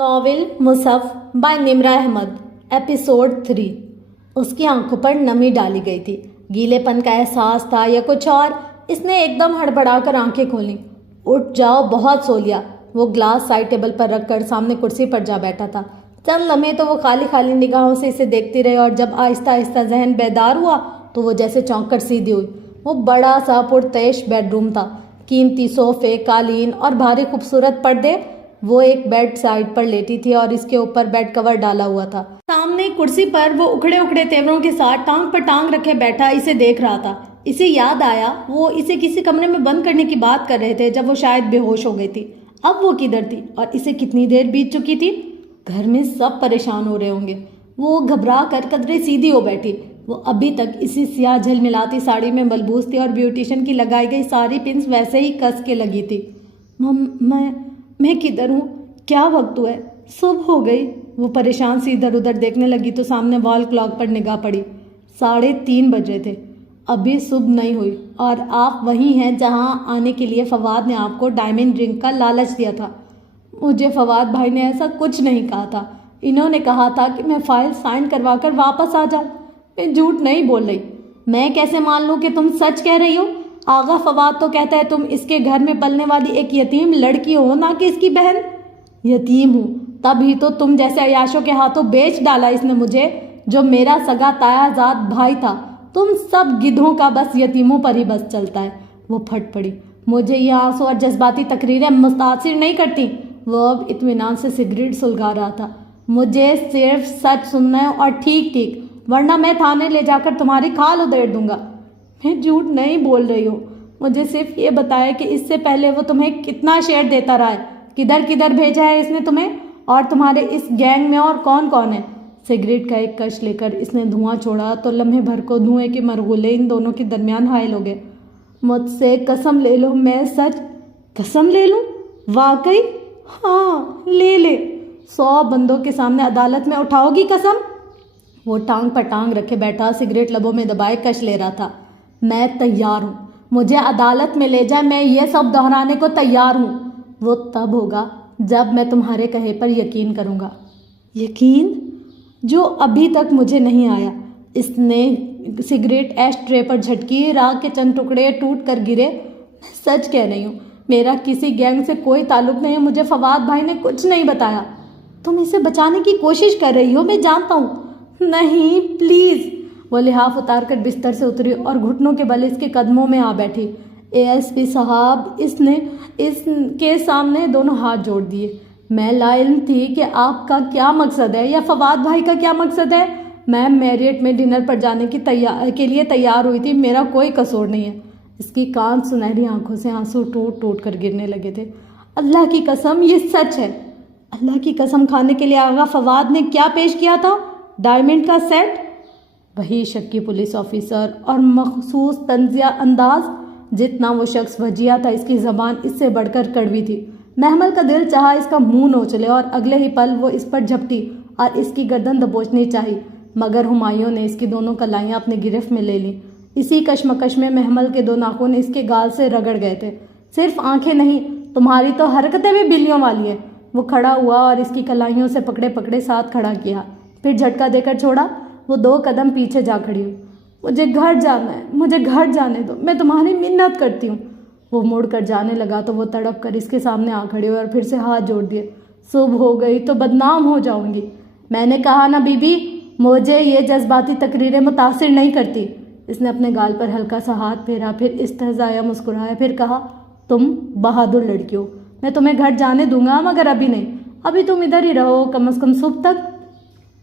Novel Mushaf by Nimra Ahmad episode 3۔ اس کی آنکھوں پر نمی ڈالی گئی تھی، گیلے پن کا احساس تھا یا کچھ اور۔ اس نے ایک دم ہڑبڑا کر آنکھیں کھولیں۔ اٹھ جاؤ، بہت سو لیا۔ وہ گلاس سائڈ ٹیبل پر رکھ کر سامنے کرسی پر جا بیٹھا تھا۔ چند لمحے تو وہ خالی خالی نگاہوں سے اسے دیکھتی رہی، اور جب آہستہ آہستہ ذہن بیدار ہوا تو وہ جیسے چونک کر سیدھی ہوئی۔ وہ بڑا سا پرتعیش بیڈ روم تھا، قیمتی صوفے، قالین اور بھاری خوبصورت پردے۔ وہ ایک بیڈ سائڈ پر لیٹی تھی اور اس کے اوپر بیڈ کور ڈالا ہوا تھا۔ سامنے کرسی پر وہ اکھڑے اکھڑے تیوروں کے ساتھ ٹانگ پر ٹانگ رکھے بیٹھا اسے دیکھ رہا تھا۔ اسے یاد آیا وہ اسے کسی کمرے میں بند کرنے کی بات کر رہے تھے جب وہ شاید بے ہوش ہو گئی تھی۔ اب وہ کدھر تھی اور اسے کتنی دیر بیت چکی تھی؟ گھر میں سب پریشان ہو رہے ہوں گے۔ وہ گھبرا کر قدرے سیدھی ہو بیٹھی۔ وہ ابھی تک اسی سیاہ جھلملاتی ساڑی میں ملبوس تھی اور بیوٹیشن کی لگائی گئی ساری پنس ویسے ہی کس کے لگی تھی۔ میں کدھر ہوں؟ کیا وقت ہوا ہے؟ صبح ہو گئی۔ وہ پریشان سی ادھر ادھر دیکھنے لگی تو سامنے وال کلاک پر نگاہ پڑی۔ 3:30 بجے تھے۔ ابھی صبح نہیں ہوئی اور آپ وہی ہیں جہاں آنے کے لیے فواد نے آپ کو ڈائمنڈ رنگ کا لالچ دیا تھا۔ مجھے فواد بھائی نے ایسا کچھ نہیں کہا تھا۔ انہوں نے کہا تھا کہ میں فائل سائن کروا کر واپس آ جاؤں۔ میں جھوٹ نہیں بول رہی۔ میں کیسے مان لوں کہ تم سچ کہہ رہی ہو؟ آغا فواد تو کہتا ہے تم اس کے گھر میں پلنے والی ایک یتیم لڑکی ہو، نہ کہ اس کی بہن۔ یتیم ہوں تب ہی تو تم جیسے عیاشوں کے ہاتھوں بیچ ڈالا اس نے مجھے، جو میرا سگا تایا زاد بھائی تھا۔ تم سب گدھوں کا بس یتیموں پر ہی بس چلتا ہے۔ وہ پھٹ پڑی۔ مجھے یہ آنسو اور جذباتی تقریریں متاثر نہیں کرتی۔ وہ اب اطمینان سے سگریٹ سلگا رہا تھا۔ مجھے صرف سچ سننا ہے اور ٹھیک ٹھیک، ورنہ میں تھانے لے جا کر تمہاری کھال ادھیڑ دوں گا۔ میں جھوٹ نہیں بول رہی ہوں۔ مجھے صرف یہ بتایا کہ اس سے پہلے وہ تمہیں کتنا شیئر دیتا رہا ہے، کدھر کدھر بھیجا ہے اس نے تمہیں، اور تمہارے اس گینگ میں اور کون کون ہے۔ سگریٹ کا ایک کش لے کر اس نے دھواں چھوڑا تو لمحے بھر کو دھوئیں کے مرغولے ان دونوں کے درمیان حائل ہو گئے۔ مجھ سے قسم لے لو میں سچ۔ قسم لے لوں؟ واقعی؟ ہاں لے 100 بندوں کے سامنے عدالت میں اٹھاؤ گی قسم؟ وہ ٹانگ پر ٹانگ رکھے بیٹھا سگریٹ لبوں میں دبائے کش لے رہا تھا۔ میں تیار ہوں، مجھے عدالت میں لے جائے، میں یہ سب دہرانے کو تیار ہوں۔ وہ تب ہوگا جب میں تمہارے کہے پر یقین کروں گا۔ یقین جو ابھی تک مجھے نہیں آیا۔ اس نے سگریٹ ایش ٹرے پر جھٹکی، راگ کے چند ٹکڑے ٹوٹ کر گرے۔ میں سچ کہہ رہی ہوں، میرا کسی گینگ سے کوئی تعلق نہیں ہے۔ مجھے فواد بھائی نے کچھ نہیں بتایا۔ تم اسے بچانے کی کوشش کر رہی ہو، میں جانتا ہوں۔ نہیں پلیز۔ وہ لحاف اتار کر بستر سے اتری اور گھٹنوں کے بل اس کے قدموں میں آ بیٹھی۔ ASP صاحب، اس نے اس کے سامنے دونوں ہاتھ جوڑ دیے۔ میں لا علم تھی کہ آپ کا کیا مقصد ہے یا فواد بھائی کا کیا مقصد ہے۔ میں میریٹ میں ڈنر پر جانے کے لیے تیار ہوئی تھی، میرا کوئی قصور نہیں ہے۔ اس کی کان سنہری آنکھوں سے آنسو ٹوٹ ٹوٹ کر گرنے لگے تھے۔ اللہ کی قسم یہ سچ ہے۔ اللہ کی قسم کھانے کے لیے آغا فواد نے کیا پیش کیا تھا؟ ڈائمنڈ کا سیٹ؟ وہی شکی پولیس آفیسر اور مخصوص طنزیہ انداز۔ جتنا وہ شخص وجیہ تھا، اس کی زبان اس سے بڑھ کر کڑوی تھی۔ محمل کا دل چاہا اس کا منہ نوچ لے، اور اگلے ہی پل وہ اس پر جھپٹی اور اس کی گردن دبوچنی چاہی، مگر ہمایوں نے اس کی دونوں کلائیاں اپنے گرفت میں لے لیں۔ اسی کشمکش میں محمل کے 2 ناخن اس کے گال سے رگڑ گئے تھے۔ صرف آنکھیں نہیں، تمہاری تو حرکتیں بھی بلیوں والی ہیں۔ وہ کھڑا ہوا اور اس کی کلائیوں سے پکڑے پکڑے ساتھ کھڑا کیا، پھر جھٹکا دے کر چھوڑا۔ وہ 2 قدم پیچھے جا کھڑی ہوئی۔ مجھے گھر جانا ہے، مجھے گھر جانے دو، میں تمہاری منت کرتی ہوں۔ وہ مڑ کر جانے لگا تو وہ تڑپ کر اس کے سامنے آ کھڑی ہوئی اور پھر سے ہاتھ جوڑ دیے۔ صبح ہو گئی تو بدنام ہو جاؤں گی۔ میں نے کہا نا بی بی، مجھے یہ جذباتی تقریریں متاثر نہیں کرتی۔ اس نے اپنے گال پر ہلکا سا ہاتھ پھیرا، پھر استہزائیہ مسکرایا، پھر کہا تم بہادر لڑکی ہو، میں تمہیں گھر جانے دوں گا، مگر ابھی نہیں۔ ابھی تم ادھر ہی رہو، کم از کم صبح تک۔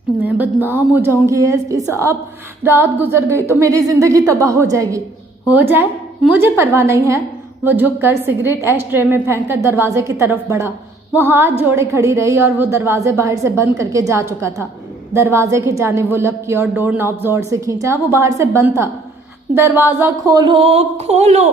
میں بدنام ہو جاؤں گی ASP صاحب، رات گزر گئی تو میری زندگی تباہ ہو جائے گی۔ ہو جائے، مجھے پرواہ نہیں ہے۔ وہ جھک کر سگریٹ ایش ٹرے میں پھینک کر دروازے کی طرف بڑھا۔ وہ ہاتھ جوڑے کھڑی رہی اور وہ دروازے باہر سے بند کر کے جا چکا تھا۔ دروازے کی جانب وہ لپکی اور ڈور ناپ زور سے کھینچا۔ وہ باہر سے بند تھا۔ دروازہ کھولو کھولو۔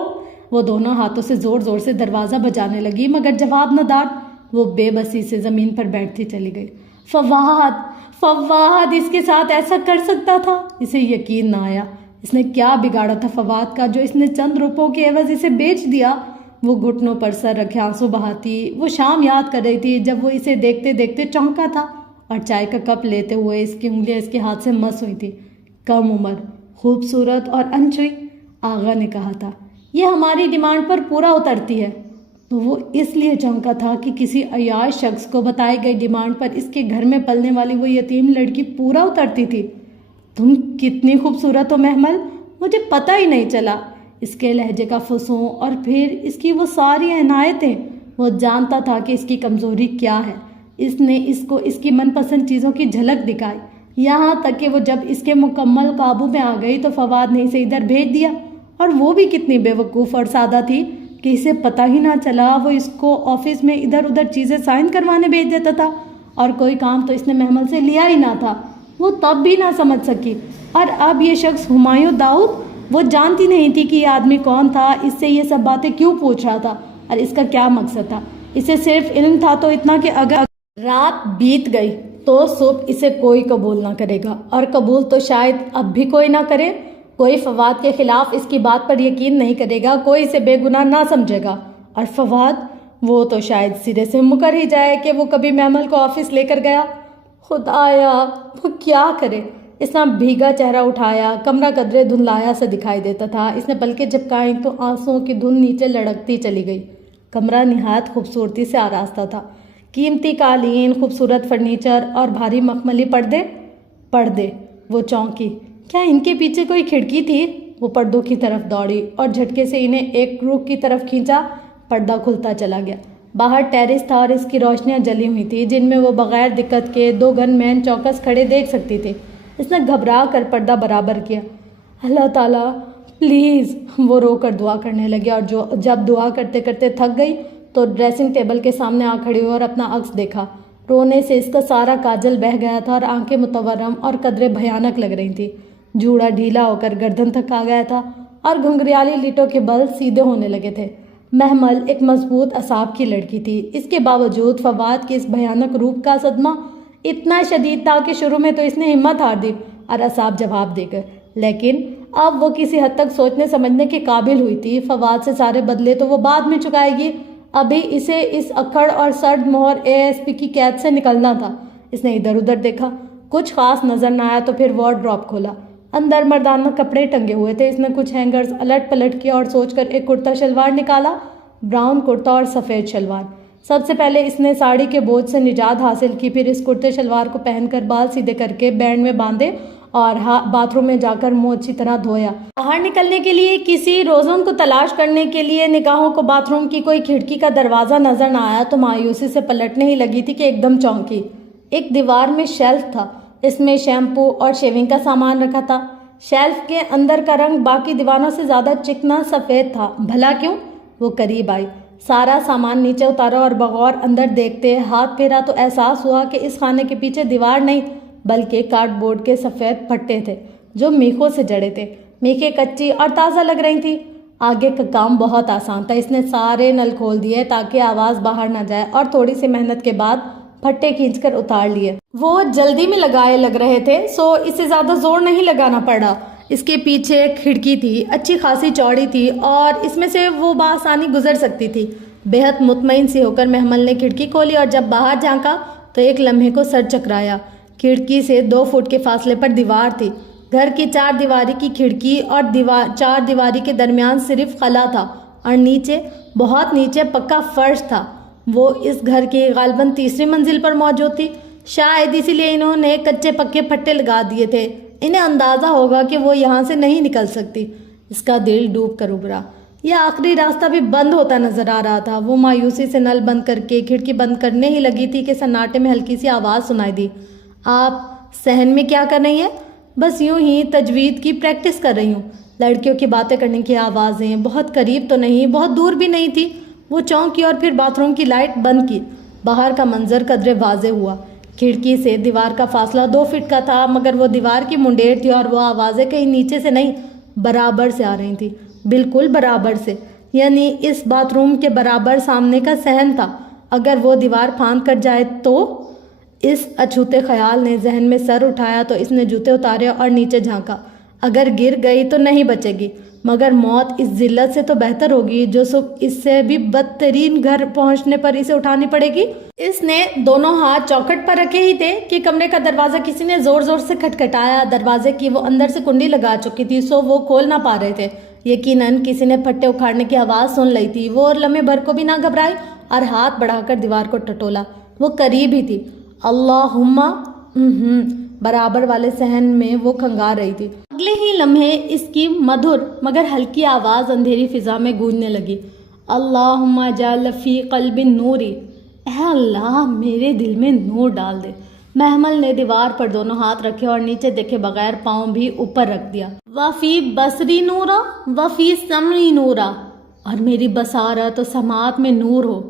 وہ دونوں ہاتھوں سے زور زور سے دروازہ بجانے لگی، مگر جواب نہ دار وہ بے بسی سے زمین پر بیٹھتی چلی گئی۔ فواد اس کے ساتھ ایسا کر سکتا تھا؟ اسے یقین نہ آیا۔ اس نے کیا بگاڑا تھا فواد کا جو اس نے چند روپوں کے عوض اسے بیچ دیا؟ وہ گھٹنوں پر سر رکھے آنسو بہاتی وہ شام یاد کر رہی تھی جب وہ اسے دیکھتے دیکھتے چونکا تھا اور چائے کا کپ لیتے ہوئے اس کی انگلیاں اس کے ہاتھ سے مس ہوئی تھی۔ کم عمر، خوبصورت اور انچوئی، آغا نے کہا تھا، یہ ہماری ڈیمانڈ پر پورا اترتی ہے۔ تو وہ اس لیے چونکا تھا کہ کسی عیاش شخص کو بتائی گئی ڈیمانڈ پر اس کے گھر میں پلنے والی وہ یتیم لڑکی پورا اترتی تھی۔ تم کتنی خوبصورت ہو محمل، مجھے پتہ ہی نہیں چلا۔ اس کے لہجے کا فصوں اور پھر اس کی وہ ساری عنایتیں، وہ جانتا تھا کہ اس کی کمزوری کیا ہے۔ اس نے اس کو اس کی من پسند چیزوں کی جھلک دکھائی، یہاں تک کہ وہ جب اس کے مکمل قابو میں آ گئی تو فواد نے اسے ادھر بھیج دیا، اور وہ بھی کتنی بے وقوف اور سادہ تھی کہ اسے پتہ ہی نہ چلا وہ اس کو آفس میں ادھر ادھر چیزیں سائن کروانے بھیج دیتا تھا، اور کوئی کام تو اس نے محمل سے لیا ہی نہ تھا۔ وہ تب بھی نہ سمجھ سکی، اور اب یہ شخص ہمایوں داؤد، وہ جانتی نہیں تھی کہ یہ آدمی کون تھا، اس سے یہ سب باتیں کیوں پوچھ رہا تھا اور اس کا کیا مقصد تھا۔ اسے صرف علم تھا تو اتنا کہ اگر رات بیت گئی تو صبح اسے کوئی قبول نہ کرے گا، اور قبول تو شاید اب بھی کوئی نہ کرے۔ کوئی فواد کے خلاف اس کی بات پر یقین نہیں کرے گا، کوئی اسے بے گناہ نہ سمجھے گا، اور فواد وہ تو شاید سرے سے مکر ہی جائے کہ وہ کبھی محمل کو آفس لے کر گیا۔ خدایا وہ کیا کرے۔ اس نے بھیگا چہرہ اٹھایا، کمرہ قدرے دھندلایا سا دکھائی دیتا تھا۔ اس نے پلکیں جھپکائیں تو آنسوؤں کی دھند نیچے لڑکتی چلی گئی۔ کمرہ نہایت خوبصورتی سے آراستہ تھا، قیمتی قالین، خوبصورت فرنیچر اور بھاری مخملی پردے۔ وہ چونکی، کیا ان کے پیچھے کوئی کھڑکی تھی؟ وہ پردوں کی طرف دوڑی اور جھٹکے سے انہیں ایک رخ کی طرف کھینچا، پردہ کھلتا چلا گیا۔ باہر ٹیرس تھا اور اس کی روشنیاں جلی ہوئی تھی جن میں وہ بغیر دقت کے 2 گن مین چوکس کھڑے دیکھ سکتی تھی۔ اس نے گھبرا کر پردہ برابر کیا۔ اللہ تعالیٰ پلیز، وہ رو کر دعا کرنے لگی، اور جب دعا کرتے کرتے تھک گئی تو ڈریسنگ ٹیبل کے سامنے آ کھڑی ہوئی اور اپنا عکس دیکھا۔ رونے سے اس کا سارا کاجل بہہ گیا تھا اور آنکھیں متورم اور قدرے بھیانک لگ رہی تھیں۔ جوڑا ڈھیلا ہو کر گردن تک آ گیا تھا اور گھنگریالی لیٹوں کے بل سیدھے ہونے لگے تھے۔ محمل ایک مضبوط اعصاب کی لڑکی تھی، اس کے باوجود فواد کے اس بھیانک روپ کا صدمہ اتنا شدید تھا کہ شروع میں تو اس نے ہمت ہار دی اور اعصاب جواب دے گئے، لیکن اب وہ کسی حد تک سوچنے سمجھنے کے قابل ہوئی تھی۔ فواد سے سارے بدلے تو وہ بعد میں چکائے گی، ابھی اسے اس اکڑ اور سرد مہر ASP کی قید سے نکلنا تھا۔ اس نے ادھر ادھر دیکھا، کچھ خاص نظر نہ آیا تو پھر وارڈروب کھولا۔ اندر مردانہ کپڑے ٹنگے ہوئے تھے۔ اس نے کچھ ہینگرز الٹ پلٹ کیا اور سوچ کر ایک کرتا شلوار نکالا، براؤن کرتا اور سفید شلوار۔ سب سے پہلے اس نے ساڑی کے بوجھ سے نجات حاصل کی، پھر اس کرتے شلوار کو پہن کر بال سیدھے کر کے بینڈ میں باندھے اور باتھ روم میں جا کر منہ اچھی طرح دھویا۔ باہر نکلنے کے لیے کسی روزن کو تلاش کرنے کے لیے نگاہوں کو باتھ روم کی کوئی کھڑکی کا دروازہ نظر نہ آیا تو مایوسی سے پلٹنے ہی لگی تھی کہ ایک دم چونکی۔ ایک دیوار میں شیلف تھا، اس میں شیمپو اور شیونگ کا سامان رکھا تھا۔ شیلف کے اندر کا رنگ باقی دیواروں سے زیادہ چکنا سفید تھا۔ بھلا کیوں؟ وہ قریب آئی، سارا سامان نیچے اتارا اور بغور اندر دیکھتے ہاتھ پھیرا تو احساس ہوا کہ اس خانے کے پیچھے دیوار نہیں بلکہ کارڈ بورڈ کے سفید پھٹے تھے جو میخوں سے جڑے تھے۔ میخیں کچی اور تازہ لگ رہی تھیں۔ آگے کا کام بہت آسان تھا۔ اس نے سارے نل کھول دیے تاکہ آواز باہر نہ جائے اور تھوڑی سی محنت کے بعد پھٹے کھینچ کر اتار لیے۔ وہ جلدی میں لگائے لگ رہے تھے سو اسے زیادہ زور نہیں لگانا پڑا۔ اس کے پیچھے ایک کھڑکی تھی، اچھی خاصی چوڑی تھی اور اس میں سے وہ بآسانی گزر سکتی تھی۔ بے حد مطمئن سی ہو کر محمل نے کھڑکی کھولی اور جب باہر جھانکا تو ایک لمحے کو سر چکرایا۔ کھڑکی سے 2 فٹ کے فاصلے پر دیوار تھی۔ گھر کی 4 دیواری کی کھڑکی اور 4 دیواری کے درمیان صرف خلا تھا اور نیچے، بہت نیچے پکا فرش تھا۔ وہ اس گھر کی غالباً 3ری منزل پر موجود تھی، شاید اسی لیے انہوں نے کچے پکے پھٹے لگا دیے تھے۔ انہیں اندازہ ہوگا کہ وہ یہاں سے نہیں نکل سکتی۔ اس کا دل ڈوب کر ابھرا۔ یہ آخری راستہ بھی بند ہوتا نظر آ رہا تھا۔ وہ مایوسی سے نل بند کر کے کھڑکی بند کرنے ہی لگی تھی کہ سناٹے میں ہلکی سی آواز سنائی دی۔ آپ صحن میں کیا کر رہی ہیں؟ بس یوں ہی تجوید کی پریکٹس کر رہی ہوں۔ لڑکیوں کی باتیں کرنے کی آوازیں بہت قریب تو نہیں، بہت دور بھی نہیں تھی۔ وہ چونکی اور پھر باتھ روم کی لائٹ بند کی۔ باہر کا منظر قدرے واضح ہوا۔ کھڑکی سے دیوار کا فاصلہ 2 فٹ کا تھا، مگر وہ دیوار کی منڈیر تھی اور وہ آوازیں کہیں نیچے سے نہیں، برابر سے آ رہی تھیں، بالکل برابر سے، یعنی اس باتھ روم کے برابر سامنے کا صحن تھا۔ اگر وہ دیوار پھاند کر جائے تو؟ اس اچھوتے خیال نے ذہن میں سر اٹھایا تو اس نے جوتے اتارے اور نیچے جھانکا۔ اگر گر گئی تو نہیں بچے گی۔ مگر موت اس ذلت سے تو بہتر ہوگی جو صبح اس سے بھی بدترین گھر پہنچنے پر اسے اٹھانی پڑے گی۔ اس نے دونوں ہاتھ چوکھٹ پر رکھے ہی تھے کہ کمرے کا دروازہ کسی نے زور زور سے کھٹکھٹایا۔ دروازے کی وہ اندر سے کنڈی لگا چکی تھی سو وہ کھول نہ پا رہے تھے۔ یقیناً کسی نے پھٹے اکھاڑنے کی آواز سن لی تھی۔ وہ اور لمحے بھر کو بھی نہ گھبرائی اور ہاتھ بڑھا کر دیوار کو ٹٹولا۔ وہ قریب ہی تھی۔ اللہم برابر والے صحن میں وہ کھنگا رہی تھی۔ اگلے ہی لمحے اس کی مدھر مگر ہلکی آواز اندھیری فضا میں گونجنے لگی، اللہم اجعل فی قلب نوری، اے اللہ میرے دل میں نور ڈال دے۔ محمل نے دیوار پر دونوں ہاتھ رکھے اور نیچے دیکھے بغیر پاؤں بھی اوپر رکھ دیا۔ وفی بصری نورا وفی سمعی نورا، اور میری بصارت و سماعت میں نور ہو۔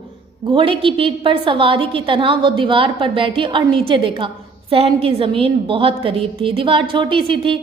گھوڑے کی پیٹھ پر سواری کی طرح وہ دیوار پر بیٹھی اور نیچے دیکھا۔ صحن کی زمین بہت قریب تھی، دیوار چھوٹی سی تھی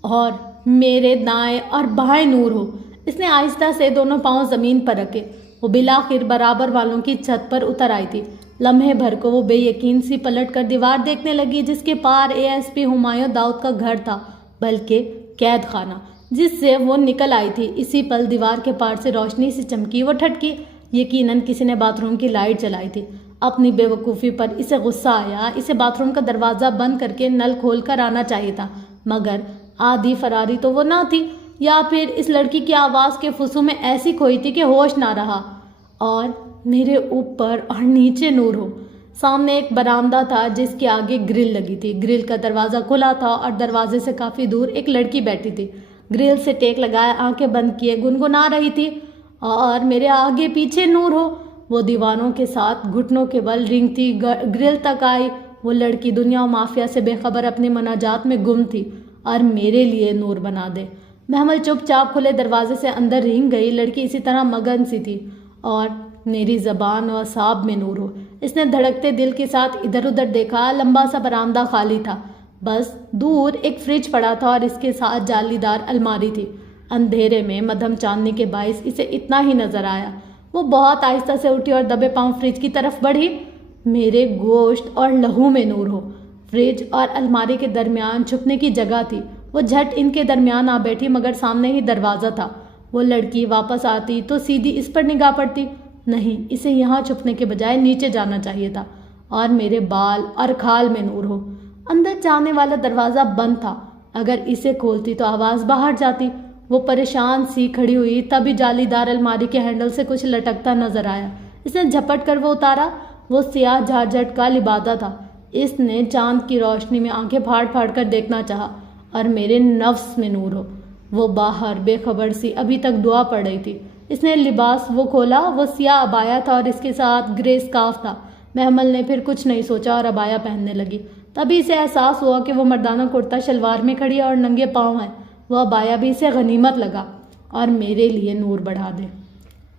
اور میرے دائیں اور بائیں نور ہو۔ اس نے آہستہ سے دونوں پاؤں زمین پر رکھے۔ وہ بالآخر برابر والوں کی چھت پر اتر آئی تھی۔ لمحے بھر کو وہ بے یقین سی پلٹ کر دیوار دیکھنے لگی جس کے پار ASP ہمایوں داؤد کا گھر تھا، بلکہ قید خانہ جس سے وہ نکل آئی تھی۔ اسی پل دیوار کے پار سے روشنی سی چمکی، وہ ٹھٹکی۔ یقیناً کسی نے باتھ روم کی لائٹ جلائی تھی۔ اپنی بے وقوفی پر اسے غصہ آیا۔ اسے باتھ روم کا دروازہ بند کر کے نل کھول کر آنا چاہیے تھا، مگر آدھی فراری تو وہ نہ تھی، یا پھر اس لڑکی کی آواز کے فسوں میں ایسی کھوئی تھی کہ ہوش نہ رہا۔ اور میرے اوپر اور نیچے نور ہو۔ سامنے ایک برآمدہ تھا جس کے آگے گرل لگی تھی۔ گرل کا دروازہ کھلا تھا اور دروازے سے کافی دور ایک لڑکی بیٹھی تھی۔ گرل سے ٹیک لگائے، آنکھیں بند کیے گنگنا رہی تھی، اور میرے آگے پیچھے نور ہو۔ وہ دیوانوں کے ساتھ گھٹنوں کے بل رینگتی گرل تک آئی۔ وہ لڑکی دنیا و مافیا سے بے خبر اپنے مناجات میں گم تھی، اور میرے لیے نور بنا دے۔ محمل چپ چاپ کھلے دروازے سے اندر رینگ گئی۔ لڑکی اسی طرح مگن سی تھی، اور میری زبان و اعصاب میں نور ہو۔ اس نے دھڑکتے دل کے ساتھ ادھر ادھر دیکھا۔ لمبا سا برآمدہ خالی تھا، بس دور ایک فریج پڑا تھا اور اس کے ساتھ جالی دار الماری تھی۔ اندھیرے میں مدھم چاندنی کے باعث اسے اتنا ہی نظر آیا۔ وہ بہت آہستہ سے اٹھی اور دبے پاؤں فریج کی طرف بڑھی۔ میرے گوشت اور لہو میں نور ہو۔ فریج اور الماری کے درمیان چھپنے کی جگہ تھی۔ وہ جھٹ ان کے درمیان آ بیٹھی، مگر سامنے ہی دروازہ تھا۔ وہ لڑکی واپس آتی تو سیدھی اس پر نگاہ پڑتی۔ نہیں، اسے یہاں چھپنے کے بجائے نیچے جانا چاہیے تھا۔ اور میرے بال اور کھال میں نور ہو۔ اندر جانے والا دروازہ بند تھا، اگر اسے کھولتی تو آواز باہر جاتی۔ وہ پریشان سی کھڑی ہوئی، تبھی جالی دار الماری کے ہینڈل سے کچھ لٹکتا نظر آیا۔ اس نے جھپٹ کر وہ اتارا۔ وہ سیاہ جارجٹ کا لبادہ تھا۔ اس نے چاند کی روشنی میں آنکھیں پھاڑ پھاڑ کر دیکھنا چاہا، اور میرے نفس میں نور ہو۔ وہ باہر بے خبر سی ابھی تک دعا پڑھ رہی تھی۔ اس نے لباس وہ کھولا۔ وہ سیاہ عبایا تھا اور اس کے ساتھ گرے اسکارف تھا۔ محمل نے پھر کچھ نہیں سوچا اور عبایا پہننے لگی۔ تبھی اسے احساس ہوا کہ وہ مردانہ کرتا شلوار میں کھڑی اور ننگے پاؤں ہے۔ وہ عبایا بھی اسے غنیمت لگا، اور میرے لیے نور بڑھا دے۔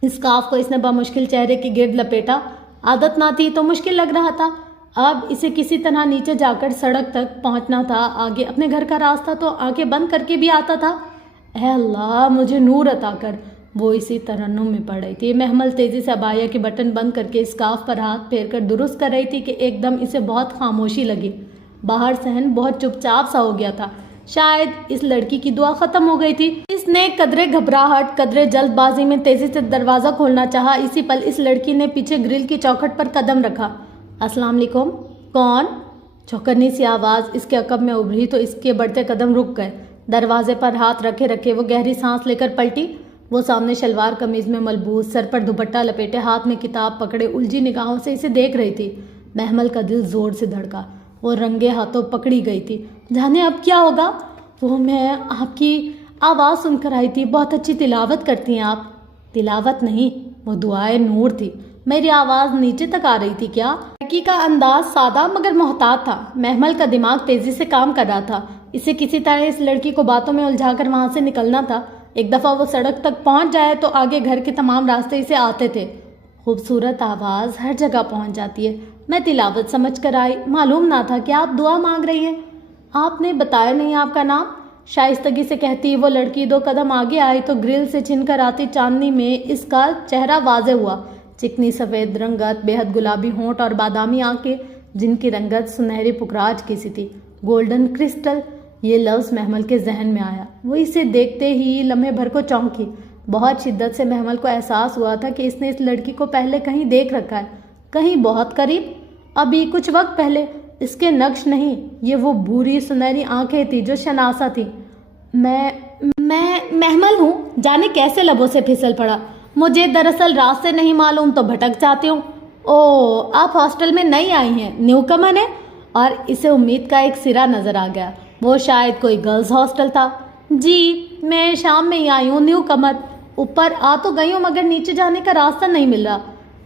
اسکارف کو اس نے بمشکل چہرے کے گرد لپیٹا۔ عادت نہ تھی تو مشکل لگ رہا تھا۔ اب اسے کسی طرح نیچے جا کر سڑک تک پہنچنا تھا۔ آگے اپنے گھر کا راستہ تو آنکھیں بند کر کے بھی آتا تھا۔ اے اللہ مجھے نور عطا کر، وہ اسی ترنم میں پڑ رہی تھی۔ محمل تیزی سے عبایا کے بٹن بند کر کے اسکارف پر ہاتھ پھیر کر درست کر رہی تھی کہ ایک دم اسے بہت خاموشی لگی۔ باہر صحن بہت چپ چاپ سا ہو گیا تھا۔ شاید اس لڑکی کی دعا ختم ہو گئی تھی۔ اس نے قدرے گھبراہٹ، قدرے جلد بازی میں تیزی سے دروازہ کھولنا چاہا۔ اسی پل اس لڑکی نے پیچھے گرل کی چوکھٹ پر قدم رکھا۔ السلام علیکم۔ کون؟ چوکنی سی آواز اس کے عقب میں ابھری تو اس کے بڑھتے قدم رک گئے۔ دروازے پر ہاتھ رکھے رکھے وہ گہری سانس لے کر پلٹی۔ وہ سامنے شلوار قمیض میں ملبوس، سر پر دوپٹہ لپیٹے، ہاتھ میں کتاب پکڑے الجھی نگاہوں سے اسے دیکھ رہی تھی۔ محمل کا دل زور سے دھڑکا۔ وہ رنگے ہاتھوں پکڑی گئی تھی۔ جانے اب کیا ہوگا؟ وہ میں آپ کی آواز سن کر آئی تھی، بہت اچھی تلاوت کرتی ہیں آپ۔ تلاوت نہیں، وہ دعائے نور تھی۔ میری آواز نیچے تک آ رہی تھی کیا؟ لڑکی کا انداز سادہ مگر محتاط تھا۔ محمل کا دماغ تیزی سے کام کر رہا تھا۔ اسے کسی طرح اس لڑکی کو باتوں میں الجھا کر وہاں سے نکلنا تھا۔ ایک دفعہ وہ سڑک تک پہنچ جائے تو آگے گھر کے تمام راستے اسے آتے تھے۔ خوبصورت آواز ہر جگہ پہنچ جاتی ہے۔ میں تلاوت سمجھ کر آئی، معلوم نہ تھا کہ آپ دعا مانگ رہی ہیں۔ آپ نے بتایا نہیں آپ کا نام؟ شائستگی سے کہتی وہ لڑکی دو قدم آگے آئی تو گرل سے چھن کر آتی چاندنی میں اس کا چہرہ واضح ہوا۔ چکنی سفید رنگت، بے حد گلابی ہونٹ اور بادامی آنکھیں جن کی رنگت سنہری پکراج کی سی تھی، گولڈن کرسٹل۔ یہ لفظ محمل کے ذہن میں آیا۔ وہ اسے دیکھتے ہی لمحے بھر کو چونکی۔ بہت شدت سے محمل کو احساس ہوا تھا کہ اس نے اس لڑکی کو پہلے کہیں دیکھ رکھا ہے، کہیں بہت قریب، ابھی کچھ وقت پہلے۔ اس کے نقش نہیں، یہ وہ بھوری سنہری آنکھیں تھی جو شناسا تھی۔ میں محمل ہوں، جانے کیسے لبوں سے پھسل پڑا۔ مجھے دراصل راستے نہیں معلوم تو بھٹک جاتی ہوں۔ او، آپ ہاسٹل میں نئی آئی ہیں، نیو کمر ہیں؟ اور اسے امید کا ایک سرا نظر آ گیا۔ وہ شاید کوئی گرلز ہاسٹل تھا۔ جی، میں شام میں ہی آئی ہوں، نیو کمر۔ اوپر آ تو گئی ہوں مگر نیچے جانے کا راستہ نہیں مل رہا۔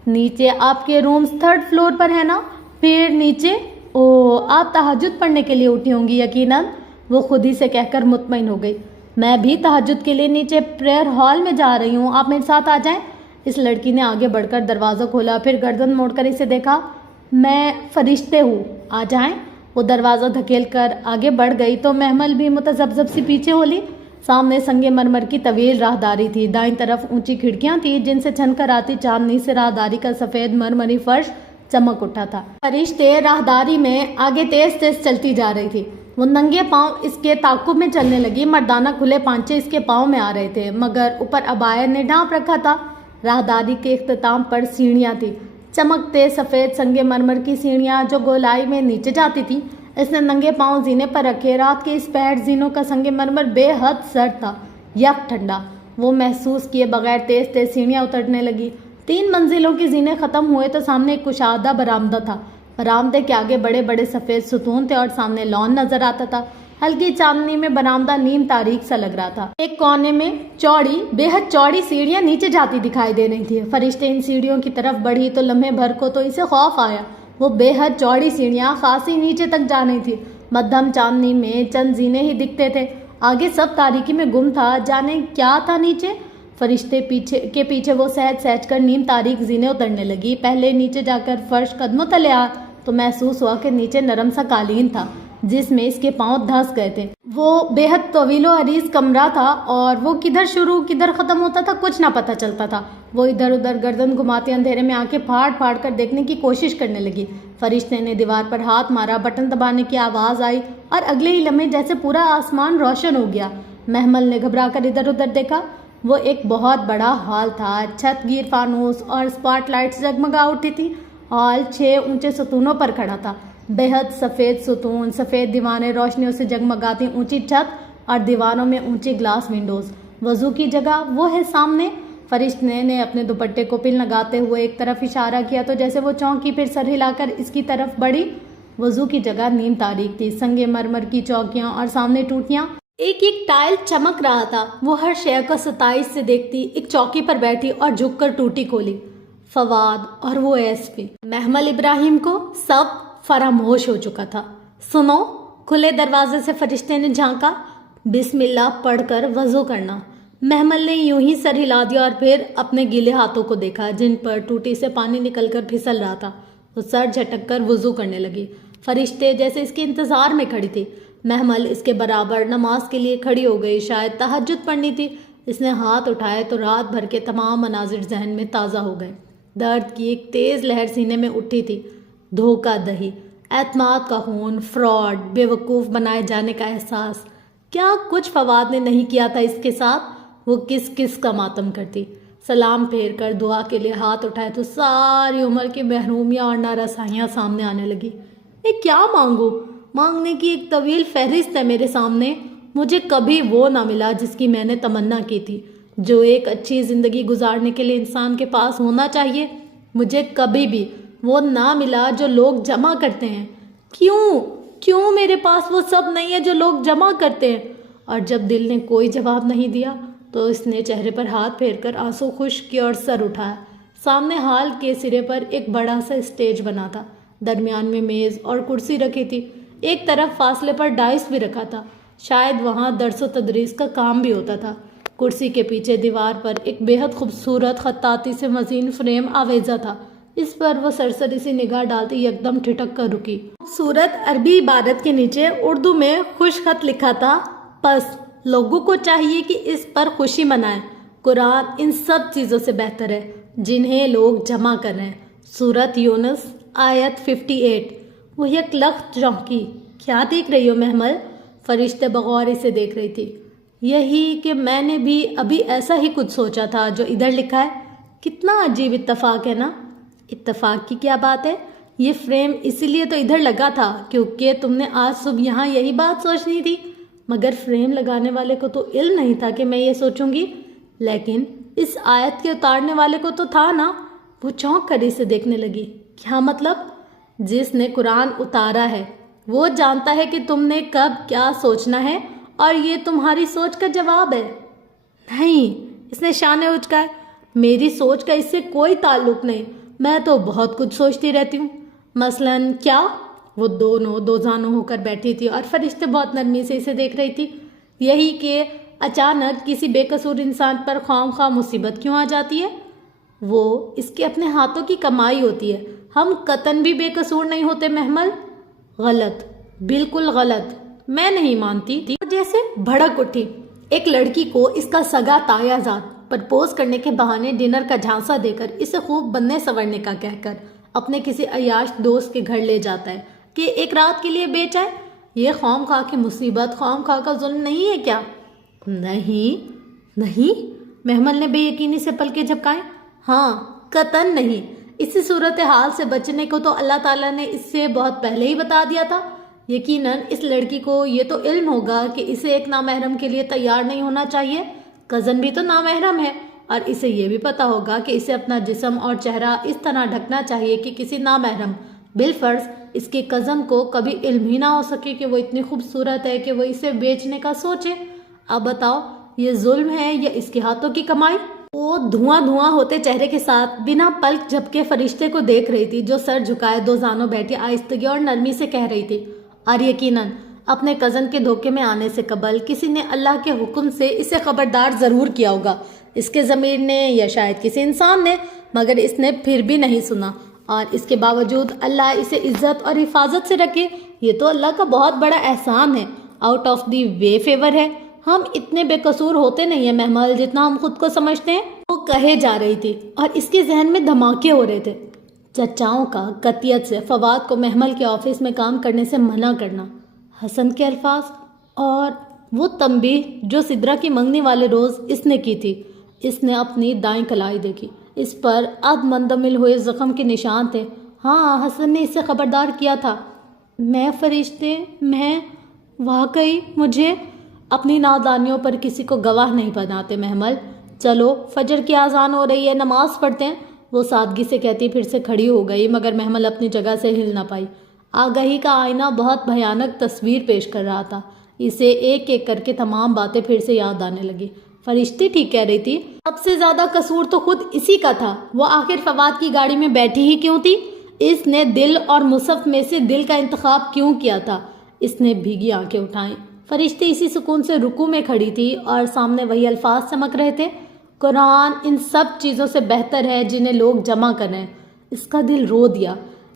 نیچے آپ کے رومز 3rd فلور پر ہے نا؟ پھر نیچے؟ او، آپ تہجد پڑھنے کے لیے اٹھی ہوں گی یقیناً، وہ خود ہی سے کہہ کر مطمئن ہو گئی۔ میں بھی تہجد کے لیے نیچے پریئر ہال میں جا رہی ہوں، آپ میرے ساتھ آ جائیں۔ اس لڑکی نے آگے بڑھ کر دروازہ کھولا، پھر گردن موڑ کر اسے دیکھا۔ میں فرشتے ہوں، آ جائیں۔ وہ دروازہ دھکیل کر آگے بڑھ گئی تو محمل بھی متذبذب سی پیچھے ہو لی۔ سامنے سنگ مرمر کی طویل راہداری تھی، دائیں طرف اونچی کھڑکیاں تھیں جن سے چھن کر آتی چاندنی سے راہداری کا سفید مرمری فرش چمک اٹھا تھا۔ فرشتے راہداری میں آگے تیز تیز چلتی جا رہی تھی۔ وہ ننگے پاؤں اس کے تعاقب میں چلنے لگی۔ مردانہ کھلے پانچے اس کے پاؤں میں آ رہے تھے مگر اوپر عبایا نے ڈھانپ رکھا تھا۔ راہداری کے اختتام پر سیڑھیاں تھیں، چمکتے سفید سنگ مرمر کی سیڑھیاں جو گولائی میں نیچے جاتی تھی۔ اس نے ننگے پاؤں زینے پر رکھے۔ رات کے اس پہر زینوں کا سنگ مرمر بے حد سرد تھا، یک ٹھنڈا۔ وہ محسوس کیے بغیر تیز تیز سیڑھیاں اترنے لگی۔ 3 منزلوں کے زینے ختم ہوئے تو سامنے ایک کشادہ برآمدہ تھا۔ برآمدے کے آگے بڑے بڑے سفید ستون تھے اور سامنے لان نظر آتا تھا۔ ہلکی چاندنی میں برآمدہ نیم تاریک سا لگ رہا تھا۔ ایک کونے میں بے حد چوڑی سیڑھیاں نیچے جاتی دکھائی دے رہی تھی۔ فرشتے ان سیڑھیوں کی طرف بڑھی تو لمحے بھر کو تو اسے خوف آیا۔ وہ بے حد چوڑی سیڑھیاں خاصی نیچے تک جا رہی تھی۔ مدھم چاندنی میں چند زینے ہی دکھتے تھے، آگے سب تاریکی میں گم تھا۔ جانے کیا تھا نیچے؟ فرشتے کے پیچھے وہ سہج سہج کر نیم تاریک زینے اترنے لگی۔ پہلے نیچے جا کر فرش قدموں تلے آ تو محسوس ہوا کہ نیچے نرم سا قالین تھا جس میں اس کے پاؤں دھس گئے تھے۔ وہ بے حد طویل و عریض کمرہ تھا اور وہ کدھر شروع کدھر ختم ہوتا تھا کچھ نہ پتہ چلتا تھا۔ وہ ادھر ادھر گردن گھماتے اندھیرے میں آنکھیں پھاڑ پھاڑ کر دیکھنے کی کوشش کرنے لگی۔ فرشتے نے دیوار پر ہاتھ مارا، بٹن دبانے کی آواز آئی اور اگلے ہی لمحے جیسے پورا آسمان روشن ہو گیا۔ محمل نے گھبرا کر ادھر ادھر دیکھا۔ وہ ایک بہت بڑا ہال تھا، چھت گیر فانوس اور اسپاٹ لائٹس جگمگا اٹھی تھی۔ ہال 6 اونچے ستونوں پر کھڑا تھا، بے حد سفید ستون، سفید دیواریں، روشنیوں سے جگمگاتی اونچی چھت اور دیواروں میں اونچی گلاس ونڈوز۔ وضو کی جگہ وہ ہے سامنے۔ فرشتے نے اپنے دوپٹے کو پل لگاتے ہوئے ایک طرف اشارہ کیا تو جیسے وہ چونکی، پھر سر ہلا کر اس کی طرف بڑھی۔ وضو کی جگہ نیم تاریک تھی، سنگ مرمر کی چوکیاں اور سامنے ٹوٹیاں، ایک ایک ٹائل چمک رہا تھا۔ وہ ہر شے کو ستائش سے دیکھتی، ایک چوکی پر بیٹھی اور جھک کر ٹوٹی کھولی۔ فواد اور وہ ایس پی محمل ابراہیم کو سب فراموش ہو چکا تھا۔ سنو، کھلے دروازے سے فرشتے نے جھانکا۔ بسم اللہ پڑھ کر وضو کرنا۔ محمل نے یوں ہی سر ہلا دیا اور پھر اپنے گیلے ہاتھوں کو دیکھا جن پر ٹوٹی سے پانی نکل کر پھسل رہا تھا۔ وہ سر جھٹک کر وضو کرنے لگی۔ فرشتے جیسے اس کے انتظار میں کھڑی تھی۔ محمل اس کے برابر نماز کے لیے کھڑی ہو گئی، شاید تہجد پڑھنی تھی۔ اس نے ہاتھ اٹھائے تو رات بھر کے تمام مناظر ذہن میں تازہ ہو گئے۔ درد کی ایک تیز لہر سینے میں اٹھی تھی۔ دھوکہ دہی، اعتماد کا خون، فراڈ، بے وقوف بنائے جانے کا احساس۔ کیا کچھ فواد نے نہیں کیا تھا اس کے ساتھ؟ وہ کس کس کا ماتم کرتی۔ سلام پھیر کر دعا کے لیے ہاتھ اٹھائے تو ساری عمر کی محرومیاں اور نارسائیاں سامنے آنے لگی۔ یہ کیا مانگوں؟ مانگنے کی ایک طویل فہرست ہے میرے سامنے۔ مجھے کبھی وہ نہ ملا جس کی میں نے تمنا کی تھی، جو ایک اچھی زندگی گزارنے کے لیے انسان کے پاس ہونا چاہیے۔ مجھے کبھی بھی وہ نہ ملا جو لوگ جمع کرتے ہیں۔ کیوں میرے پاس وہ سب نہیں ہے جو لوگ جمع کرتے ہیں؟ اور جب دل نے کوئی جواب نہیں دیا تو اس نے چہرے پر ہاتھ پھیر کر آنسو خشک کیا اور سر اٹھایا۔ سامنے ہال کے سرے پر ایک بڑا سا اسٹیج بنا تھا، درمیان میں میز اور کرسی رکھی تھی، ایک طرف فاصلے پر ڈائس بھی رکھا تھا، شاید وہاں درس و تدریس کا کام بھی ہوتا تھا۔ کرسی کے پیچھے دیوار پر ایک بے حد خوبصورت خطاطی سے مزین فریم آویزہ تھا۔ اس پر وہ سرسری سی نگاہ ڈالتی یکدم ٹھٹک کر رکی۔ خوبصورت عربی عبارت کے نیچے اردو میں خوش خط لکھا تھا، بس لوگوں کو چاہیے کہ اس پر خوشی منائیں۔ قرآن ان سب چیزوں سے بہتر ہے جنہیں لوگ جمع کر رہے ہیں۔ سورۃ یونس آیت 58۔ وہ یک لخت چونکی۔ کیا دیکھ رہی ہو محمل؟ فرشتے بغور اسے دیکھ رہی تھی. یہی کہ میں نے بھی ابھی ایسا ہی کچھ سوچا تھا جو ادھر لکھا ہے. کتنا عجیب اتفاق ہے نا. اتفاق کی کیا بات ہے؟ یہ فریم اسی لیے تو ادھر لگا تھا کیونکہ تم نے آج صبح یہاں یہی بات سوچنی تھی. مگر فریم لگانے والے کو تو علم نہیں تھا کہ میں یہ سوچوں گی. لیکن اس آیت کے اتارنے والے کو تو تھا نا. وہ چونک کر اسے دیکھنے لگی. کیا مطلب؟ جس نے قرآن اتارا ہے وہ جانتا ہے کہ تم نے کب کیا سوچنا ہے اور یہ تمہاری سوچ کا جواب ہے. نہیں، اس نے شانے اچکائے. میری سوچ کا اس سے کوئی تعلق نہیں. میں تو بہت کچھ سوچتی رہتی ہوں. مثلاً کیا؟ وہ دونوں دو زانوں ہو کر بیٹھی تھی اور فرشتے بہت نرمی سے اسے دیکھ رہی تھی. یہی کہ اچانک کسی بے قصور انسان پر خواہ مصیبت کیوں آ جاتی ہے؟ وہ اس کے اپنے ہاتھوں کی کمائی ہوتی ہے. ہم قطعاً بھی بے قصور نہیں ہوتے محمل. غلط، بالکل غلط. میں نہیں مانتی تھی. جیسے بھڑک اٹھی. ایک لڑکی کو اس کا سگا تایا زاد پرپوز کرنے کے بہانے ڈنر کا جھانسا دے کر اسے خوب بننے سنورنے کا کہہ کر اپنے کسی عیاش دوست کے گھر لے جاتا ہے کہ ایک رات کے لیے بیچ آئے. یہ خواہ خواہ کی مصیبت، خواہ خواہ کا ظلم نہیں ہے کیا؟ نہیں. محمل نے بے یقینی سے پلکیں جھپکائیں. ہاں، قطعاً نہیں. اسی صورتحال سے بچنے کو تو اللہ تعالیٰ نے اس سے بہت پہلے ہی بتا دیا تھا. یقیناً اس لڑکی کو یہ تو علم ہوگا کہ اسے ایک نامحرم کے لیے تیار نہیں ہونا چاہیے. کزن بھی تو نامحرم ہے اور اسے یہ بھی پتا ہوگا کہ اسے اپنا جسم اور چہرہ اس طرح ڈھکنا چاہیے کہ کسی نامحرم بالفرض اس کے کزن کو کبھی علم ہی نہ ہو سکے کہ وہ اتنی خوبصورت ہے کہ وہ اسے بیچنے کا سوچے. اب بتاؤ، یہ ظلم ہے یا اس کے ہاتھوں کی کمائی؟ وہ دھواں ہوتے چہرے کے ساتھ بنا پلک جھپکے فرشتے کو دیکھ رہی تھی جو سر جھکائے دو زانوں بیٹھی آہستگی اور نرمی سے کہہ رہی تھی. اور یقیناً اپنے کزن کے دھوکے میں آنے سے قبل کسی نے اللہ کے حکم سے اسے خبردار ضرور کیا ہوگا. اس کے ضمیر نے یا شاید کسی انسان نے، مگر اس نے پھر بھی نہیں سنا. اور اس کے باوجود اللہ اسے عزت اور حفاظت سے رکھے. یہ تو اللہ کا بہت بڑا احسان ہے. Out of the way favour ہے. ہم اتنے بے قصور ہوتے نہیں ہیں محمل جتنا ہم خود کو سمجھتے ہیں. وہ کہے جا رہی تھی اور اس کے ذہن میں دھماکے ہو رہے تھے. چچاؤں کا قطعیت سے فواد کو محمل کے آفس میں کام کرنے سے منع کرنا، حسن کے الفاظ اور وہ تنبیہ جو سدرا کی منگنی والے روز اس نے کی تھی. اس نے اپنی دائیں کلائی دیکھی. اس پر مندمل ہوئے زخم کے نشان تھے. ہاں، حسن نے اسے خبردار کیا تھا. میں واقعی مجھے اپنی نادانیوں پر کسی کو گواہ نہیں بناتے محمل. چلو فجر کی اذان ہو رہی ہے، نماز پڑھتے ہیں. وہ سادگی سے کہتی پھر سے کھڑی ہو گئی مگر محمل اپنی جگہ سے ہل نہ پائی. آگہی کا آئینہ بہت بھیانک تصویر پیش کر رہا تھا. اسے ایک ایک کر کے تمام باتیں پھر سے یاد آنے لگی. فرشتے ٹھیک کہہ رہی تھی. سب سے زیادہ قصور تو خود اسی کا تھا. وہ آخر فواد کی گاڑی میں بیٹھی ہی کیوں تھی؟ اس نے دل اور مصحف میں سے دل کا انتخاب کیوں کیا تھا؟ اس نے بھیگی آنکھیں اٹھائیں. فرشتے اسی سکون سے رکوع میں کھڑی تھی اور سامنے وہی الفاظ چمک رہے تھے. قرآن ان سب چیزوں سے بہتر ہے جنہیں لوگ جمع کریں. اس کا دل رو دیا.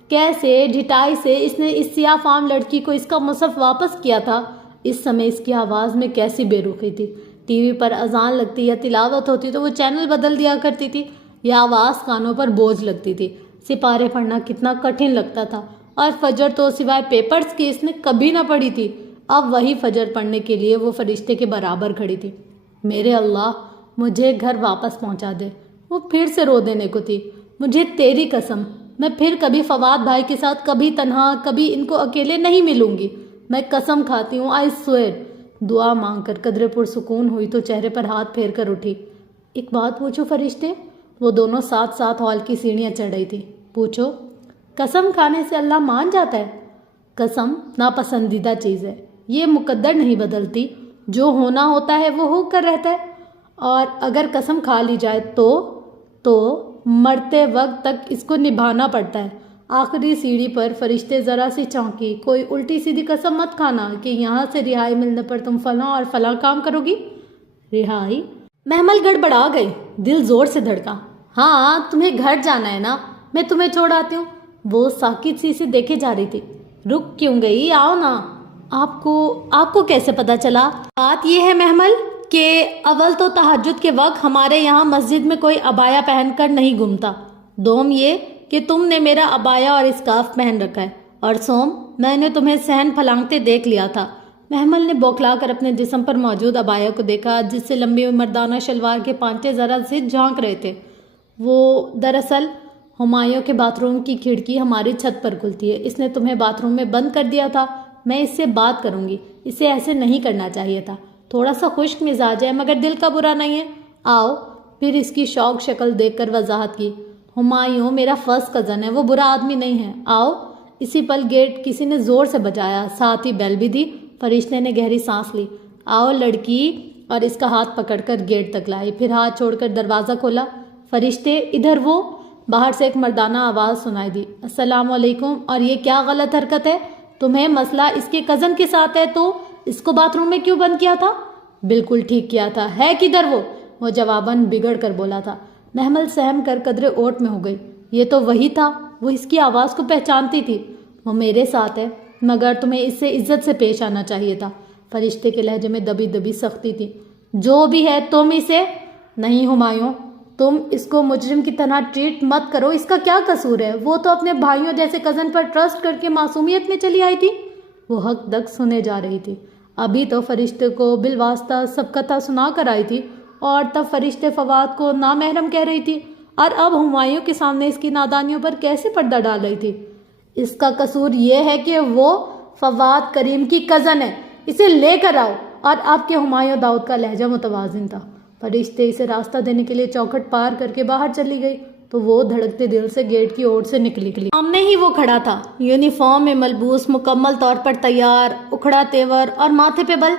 کیسے ڈھٹائی سے اس نے اس سیاہ فام لڑکی کو اس کا مصحف واپس کیا تھا. اس سمے اس کی آواز میں کیسی بے رخی تھی. ٹی وی پر اذان لگتی یا تلاوت ہوتی تو وہ چینل بدل دیا کرتی تھی یا آواز کانوں پر بوجھ لگتی تھی. سپارے پڑھنا کتنا کٹھن لگتا تھا اور فجر تو سوائے پیپرز کی اس نے کبھی نہ پڑھی تھی. اب وہی فجر پڑھنے کے لیے وہ فرشتے کے برابر کھڑی تھی. میرے اللہ، مجھے گھر واپس پہنچا دے. وہ پھر سے رو دینے کو تھی. مجھے تیری قسم، میں پھر کبھی فواد بھائی کے ساتھ کبھی تنہا کبھی ان کو اکیلے نہیں ملوں گی. میں قسم کھاتی ہوں، آئی سوئر. دعا مانگ کر قدرے پرسکون ہوئی تو چہرے پر ہاتھ پھیر کر اٹھی. ایک بات پوچھو فرشتے؟ وہ دونوں ساتھ ساتھ ہال کی سیڑھیاں چڑھ رہی تھی. پوچھو. قسم کھانے سے اللہ مان جاتا ہے؟ قسم ناپسندیدہ چیز ہے. یہ مقدر نہیں بدلتی. جو ہونا ہوتا ہے وہ ہو کر رہتا ہے. اور اگر قسم کھا لی جائے تو مرتے وقت تک اس کو نبھانا پڑتا ہے. آخری سیڑھی پر فرشتے ذرا سی چونکی. کوئی الٹی سیدھی قسم مت کھانا کہ یہاں سے رہائی ملنے پر تم فلاں اور فلاں کام کرو گی. رہائی؟ محمل گڑبڑا گئی. دل زور سے دھڑکا. ہاں، تمہیں گھر جانا ہے نا، میں تمہیں چھوڑ آتی ہوں. وہ ساکت سی سے دیکھے جا رہی تھی. رک کیوں گئی؟ آؤ نا. آپ کو کیسے پتا چلا؟ بات یہ ہے محمل کہ اول تو تہجد کے وقت ہمارے یہاں مسجد میں کوئی عبایا پہن کر نہیں گھومتا. دوم یہ کہ تم نے میرا عبایا اور اسکارف پہن رکھا ہے. اور سوم، میں نے تمہیں صحن پھلانگتے دیکھ لیا تھا. محمل نے بوکھلا کر اپنے جسم پر موجود عبایا کو دیکھا جس سے لمبی مردانہ شلوار کے پانچے ذرا سے جھانک رہے تھے۔ وہ دراصل ہمایوں کے باتھ روم کی کھڑکی ہماری چھت پر کھلتی ہے، اس نے تمہیں باتھ روم میں بند کر دیا تھا۔ میں اس سے بات کروں گی، اسے ایسے نہیں کرنا چاہیے تھا، تھوڑا سا خشک مزاج ہے مگر دل کا برا نہیں ہے۔ آؤ۔ پھر اس کی شوق شکل دیکھ کر وضاحت کی، ہمایوں میرا فرسٹ کزن ہے، وہ برا آدمی نہیں ہے، آؤ۔ اسی پل گیٹ کسی نے زور سے بجایا، ساتھ ہی بیل بھی دی۔ فرشتے نے گہری سانس لی۔ آؤ لڑکی، اور اس کا ہاتھ پکڑ کر گیٹ تک لائی، پھر ہاتھ چھوڑ کر دروازہ کھولا۔ فرشتے ادھر۔ وہ باہر سے ایک مردانہ آواز سنائی دی، السلام علیکم، اور یہ کیا غلط حرکت ہے؟ تمہیں مسئلہ اس کے کزن کے ساتھ ہے تو اس کو باتھ روم میں کیوں بند کیا تھا؟ بالکل ٹھیک کیا تھا، ہے کدھر وہ جواباً بگڑ کر بولا تھا۔ محمل سہم کر قدرے اوٹ میں ہو گئی، یہ تو وہی تھا، وہ اس کی آواز کو پہچانتی تھی۔ وہ میرے ساتھ ہے، مگر تمہیں اس سے عزت سے پیش آنا چاہیے تھا۔ فرشتے کے لہجے میں دبی دبی سختی تھی۔ جو بھی ہے تم اسے نہیں، ہمایوں تم اس کو مجرم کی طرح ٹریٹ مت کرو، اس کا کیا قصور ہے؟ وہ تو اپنے بھائیوں جیسے کزن پر ٹرسٹ کر کے معصومیت میں چلی آئی تھی۔ وہ حق دق سنے جا رہی تھی، ابھی تو فرشتے کو بالواسطہ سب کتھا سنا کر آئی تھی اور تب فرشتے فواد کو نامحرم کہہ رہی تھی، اور اب ہمایوں کے سامنے اس کی نادانیوں پر کیسے پردہ ڈال رہی تھی۔ اس کا قصور یہ ہے کہ وہ فواد کریم کی کزن ہے، اسے لے کر آؤ۔ اور اب کے ہمایوں داؤد کا لہجہ متوازن تھا۔ فرشتے اسے راستہ دینے کے لیے چوکھٹ پار کر کے باہر چلی گئی تو وہ دھڑکتے دل سے گیٹ کی اوٹ سے نکلی۔ سامنے ہی وہ کھڑا تھا، یونیفارم میں ملبوس، مکمل طور پر تیار، اکھڑا تیور اور ماتھے پہ بل۔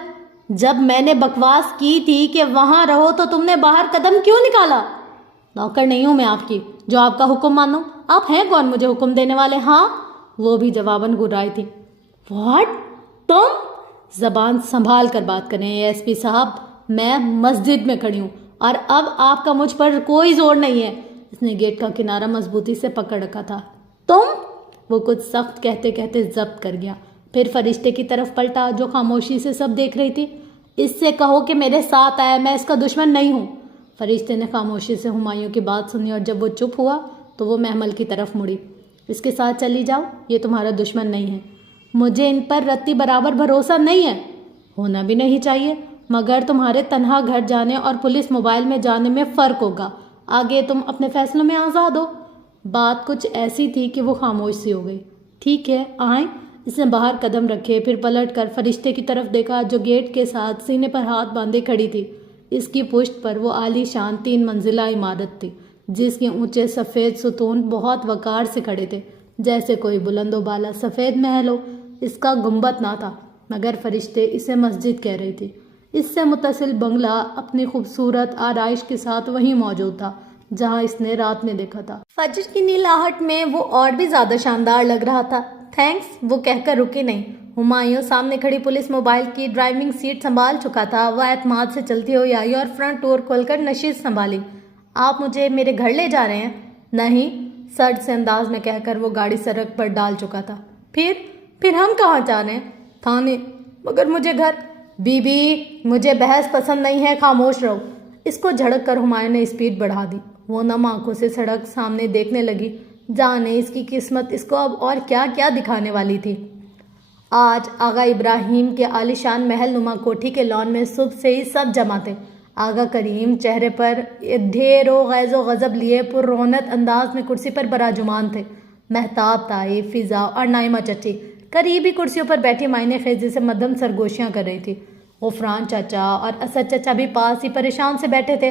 جب میں نے بکواس کی تھی کہ وہاں رہو تو تم نے باہر قدم کیوں نکالا؟ نوکر نہیں ہوں میں آپ کی جو آپ کا حکم مانوں۔ آپ ہیں کون مجھے حکم دینے والے؟ ہاں، وہ بھی جواباً گھرائی تھی۔ واٹ؟ تم؟ زبان سنبھال کر بات کریں ایس پی صاحب، میں مسجد میں کھڑی ہوں اور اب آپ کا مجھ پر کوئی زور نہیں ہے۔ اس نے گیٹ کا کنارہ مضبوطی سے پکڑ رکھا تھا۔ تم؟ وہ کچھ سخت کہتے کہتے ضبط کر گیا، پھر فرشتے کی طرف پلٹا جو خاموشی سے سب دیکھ رہی تھی۔ اس سے کہو کہ میرے ساتھ آیا، میں اس کا دشمن نہیں ہوں۔ فرشتے نے خاموشی سے ہمایوں کی بات سنی اور جب وہ چپ ہوا تو وہ محمل کی طرف مڑی۔ اس کے ساتھ چلی جاؤ، یہ تمہارا دشمن نہیں ہے۔ مجھے ان پر رتی برابر بھروسہ نہیں ہے، ہونا بھی نہیں چاہیے، مگر تمہارے تنہا گھر جانے اور پولیس موبائل میں جانے میں فرق ہوگا، آگے تم اپنے فیصلوں میں آزاد ہو۔ بات کچھ ایسی تھی کہ وہ خاموش سی ہو گئی۔ ٹھیک ہے، آئیں۔ اس نے باہر قدم رکھے، پھر پلٹ کر فرشتے کی طرف دیکھا جو گیٹ کے ساتھ سینے پر ہاتھ باندھے کھڑی تھی۔ اس کی پشت پر وہ عالی شان 3 منزلہ عمارت تھی جس کے اونچے سفید ستون بہت وقار سے کھڑے تھے، جیسے کوئی بلند و بالا سفید محل ہو۔ اس کا گنبد نہ تھا مگر فرشتے اسے مسجد کہہ رہی تھی۔ اس سے متصل بنگلہ اپنی خوبصورت آرائش کے ساتھ وہیں موجود تھا جہاں اس نے رات میں دیکھا تھا۔ فجر کی نیلاہٹ میں وہ اور بھی زیادہ شاندار لگ رہا تھا۔ تھینکس، وہ کہہ کر رکی نہیں۔ ہمایوں سامنے کھڑی پولیس موبائل کی ڈرائیونگ سیٹ سنبھال چکا تھا۔ وہ اعتماد سے چلتی ہوئی آئی اور فرنٹ ڈور کھول کر نشست سنبھالی۔ آپ مجھے میرے گھر لے جا رہے ہیں؟ نہیں، سرد سے انداز میں کہہ کر وہ گاڑی سڑک پر ڈال چکا تھا۔ پھر ہم کہاں جا رہے ہیں؟ تھانے، مگر مجھے گھر۔ بی بی، مجھے بحث پسند نہیں ہے، خاموش رہو۔ اس کو جھڑک کر ہمایوں نے اسپیڈ بڑھا دی۔ وہ نم آنکھوں سے سڑک سامنے دیکھنے لگی، جانے اس کی قسمت اس کو اب اور کیا کیا دکھانے والی تھی۔ آج آغا ابراہیم کے عالی شان محل نما کوٹھی کے لان میں صبح سے ہی سب جمع تھے۔ آغا کریم چہرے پر ڈھیر و غیظ و غضب لیے پر رونق انداز میں کرسی پر براجمان تھے۔ مہتاب، طائف، فضا اور نائمہ چچی قریبی کرسیوں پر بیٹھی معنی خیزی سے مدھم سرگوشیاں کر رہی تھی۔ غفران چچا اور اسد چچا بھی پاس ہی پریشان سے بیٹھے تھے۔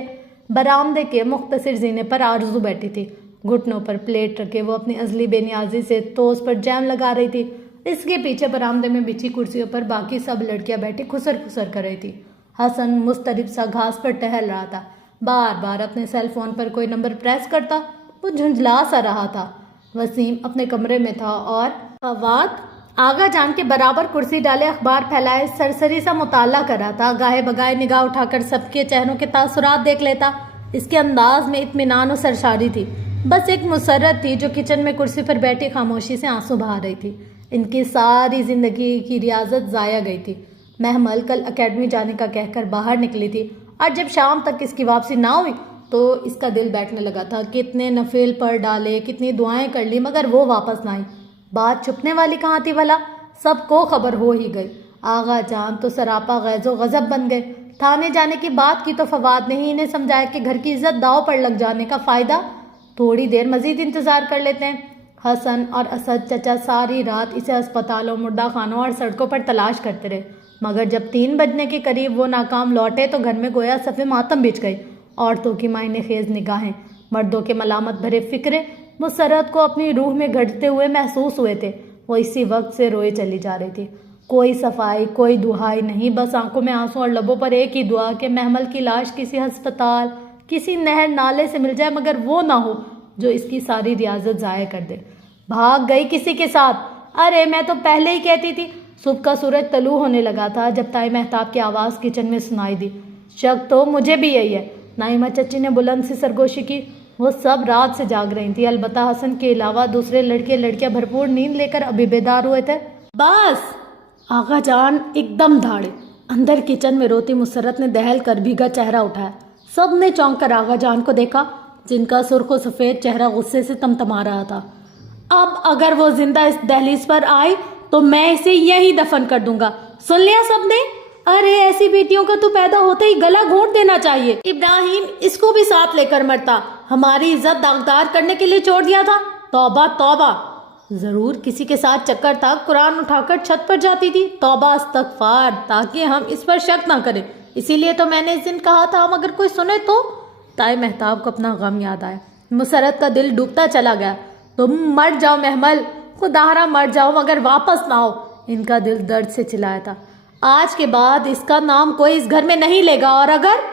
برآمدے کے مختصر زینے پر آرزو بیٹھی تھی، گھٹنوں پر پلیٹ رکھے وہ اپنی ازلی بے نیازی سے ٹوس پر جیم لگا رہی تھی۔ اس کے پیچھے برآمدے میں بچھی کرسیوں پر باقی سب لڑکیاں بیٹھی خسر خسر کر رہی تھی۔ حسن مضطرب سا گھاس پر ٹہل رہا تھا، بار بار اپنے سیل فون پر کوئی نمبر پریس کرتا، وہ جھنجھلا سا رہا تھا۔ وسیم اپنے کمرے میں تھا اور فواد آغا جان کے برابر کرسی ڈالے اخبار پھیلائے سرسری سا مطالعہ کر رہا تھا۔ گاہے بگاہے نگاہ اٹھا کر سب کے چہروں کے تاثرات دیکھ لیتا۔ اس کے انداز میں اطمینان و سرشاری تھی، بس ایک مسرت تھی جو کچن میں کرسی پر بیٹھی خاموشی سے آنسو بہا رہی تھی۔ ان کی ساری زندگی کی ریاضت ضائع گئی تھی۔ محمل کل اکیڈمی جانے کا کہہ کر باہر نکلی تھی اور جب شام تک اس کی واپسی نہ ہوئی تو اس کا دل بیٹھنے لگا تھا۔ کتنے نفل پڑھ ڈالے، کتنی دعائیں کر لی، مگر وہ واپس نہ آئی۔ بات چھپنے والی کہاں تھی بھلا؟ سب کو خبر ہو ہی گئی۔ آغا جان تو سراپا غیظ و غضب بن گئے۔ تھانے جانے کی بات کی تو فواد نے ہی انہیں سمجھایا کہ گھر کی عزت داؤ پر لگ جانے کا فائدہ، تھوڑی دیر مزید انتظار کر لیتے ہیں۔ حسن اور اسد چچا ساری رات اسے اسپتالوں، مردہ خانوں اور سڑکوں پر تلاش کرتے رہے، مگر جب 3 بجنے کے قریب وہ ناکام لوٹے تو گھر میں گویا صف ماتم بچھ گئی۔ عورتوں کی معنی خیز نگاہیں، مردوں کے ملامت بھرے فکرے مسرت کو اپنی روح میں گھٹتے ہوئے محسوس ہوئے تھے۔ وہ اسی وقت سے روئے چلی جا رہی تھی۔ کوئی صفائی، کوئی دہائی نہیں، بس آنکھوں میں آنسو اور لبوں پر ایک ہی دعا کہ محمل کی لاش کسی ہسپتال، کسی نہر نالے سے مل جائے، مگر وہ نہ ہو جو اس کی ساری ریاضت ضائع کر دے۔ بھاگ گئی کسی کے ساتھ؟ ارے میں تو پہلے ہی کہتی تھی۔ صبح کا سورج طلوع ہونے لگا تھا جب تائی مہتاب کی آواز کچن میں سنائی دی۔ شک تو مجھے بھی یہی ہے، نائمہ چچی نے بلند سی سرگوشی کی۔ وہ سب رات سے جاگ رہی تھی، البتہ حسن کے علاوہ دوسرے لڑکیاں بھرپور نیند لے کر ابھی بیدار ہوئے تھے۔ بس! آغا جان ایک دم دھاڑے۔ اندر کچن میں روتی مسرت نے دہل کر بھیگا چہرہ اٹھایا۔ سب نے چونک کر آغا جان کو دیکھا، جن کا سرخ و سفید چہرہ غصے سے تمتما رہا تھا۔ اب اگر وہ زندہ اس دہلیز پر آئی تو میں اسے یہی دفن کر دوں گا، سن لیا سب نے؟ ارے ایسی بیٹیوں کا تو پیدا ہوتے ہی گلا گھونٹ دینا چاہیے۔ ابراہیم اس کو بھی ساتھ لے کر مرتا، ہماری عزت داغدار کرنے کے لیے چھوڑ دیا تھا۔ توبہ توبہ! ضرور کسی کے ساتھ چکر تھا، قرآن اٹھا کر چھت پر جاتی تھی۔ توبہ استغفار، تاکہ ہم اس پر شک نہ کریں، اسی لیے تو میں نے اس دن کہا تھا مگر کوئی سنے تو۔ تائی مہتاب کو اپنا غم یاد آیا، مسرت کا دل ڈوبتا چلا گیا۔ تم مر جاؤ محمل، خداہرا مر جاؤ مگر واپس نہ آؤ۔ ان کا دل درد سے چلایا تھا۔ آج کے بعد اس کا نام کوئی اس گھر میں نہیں لے گا، اور اگر…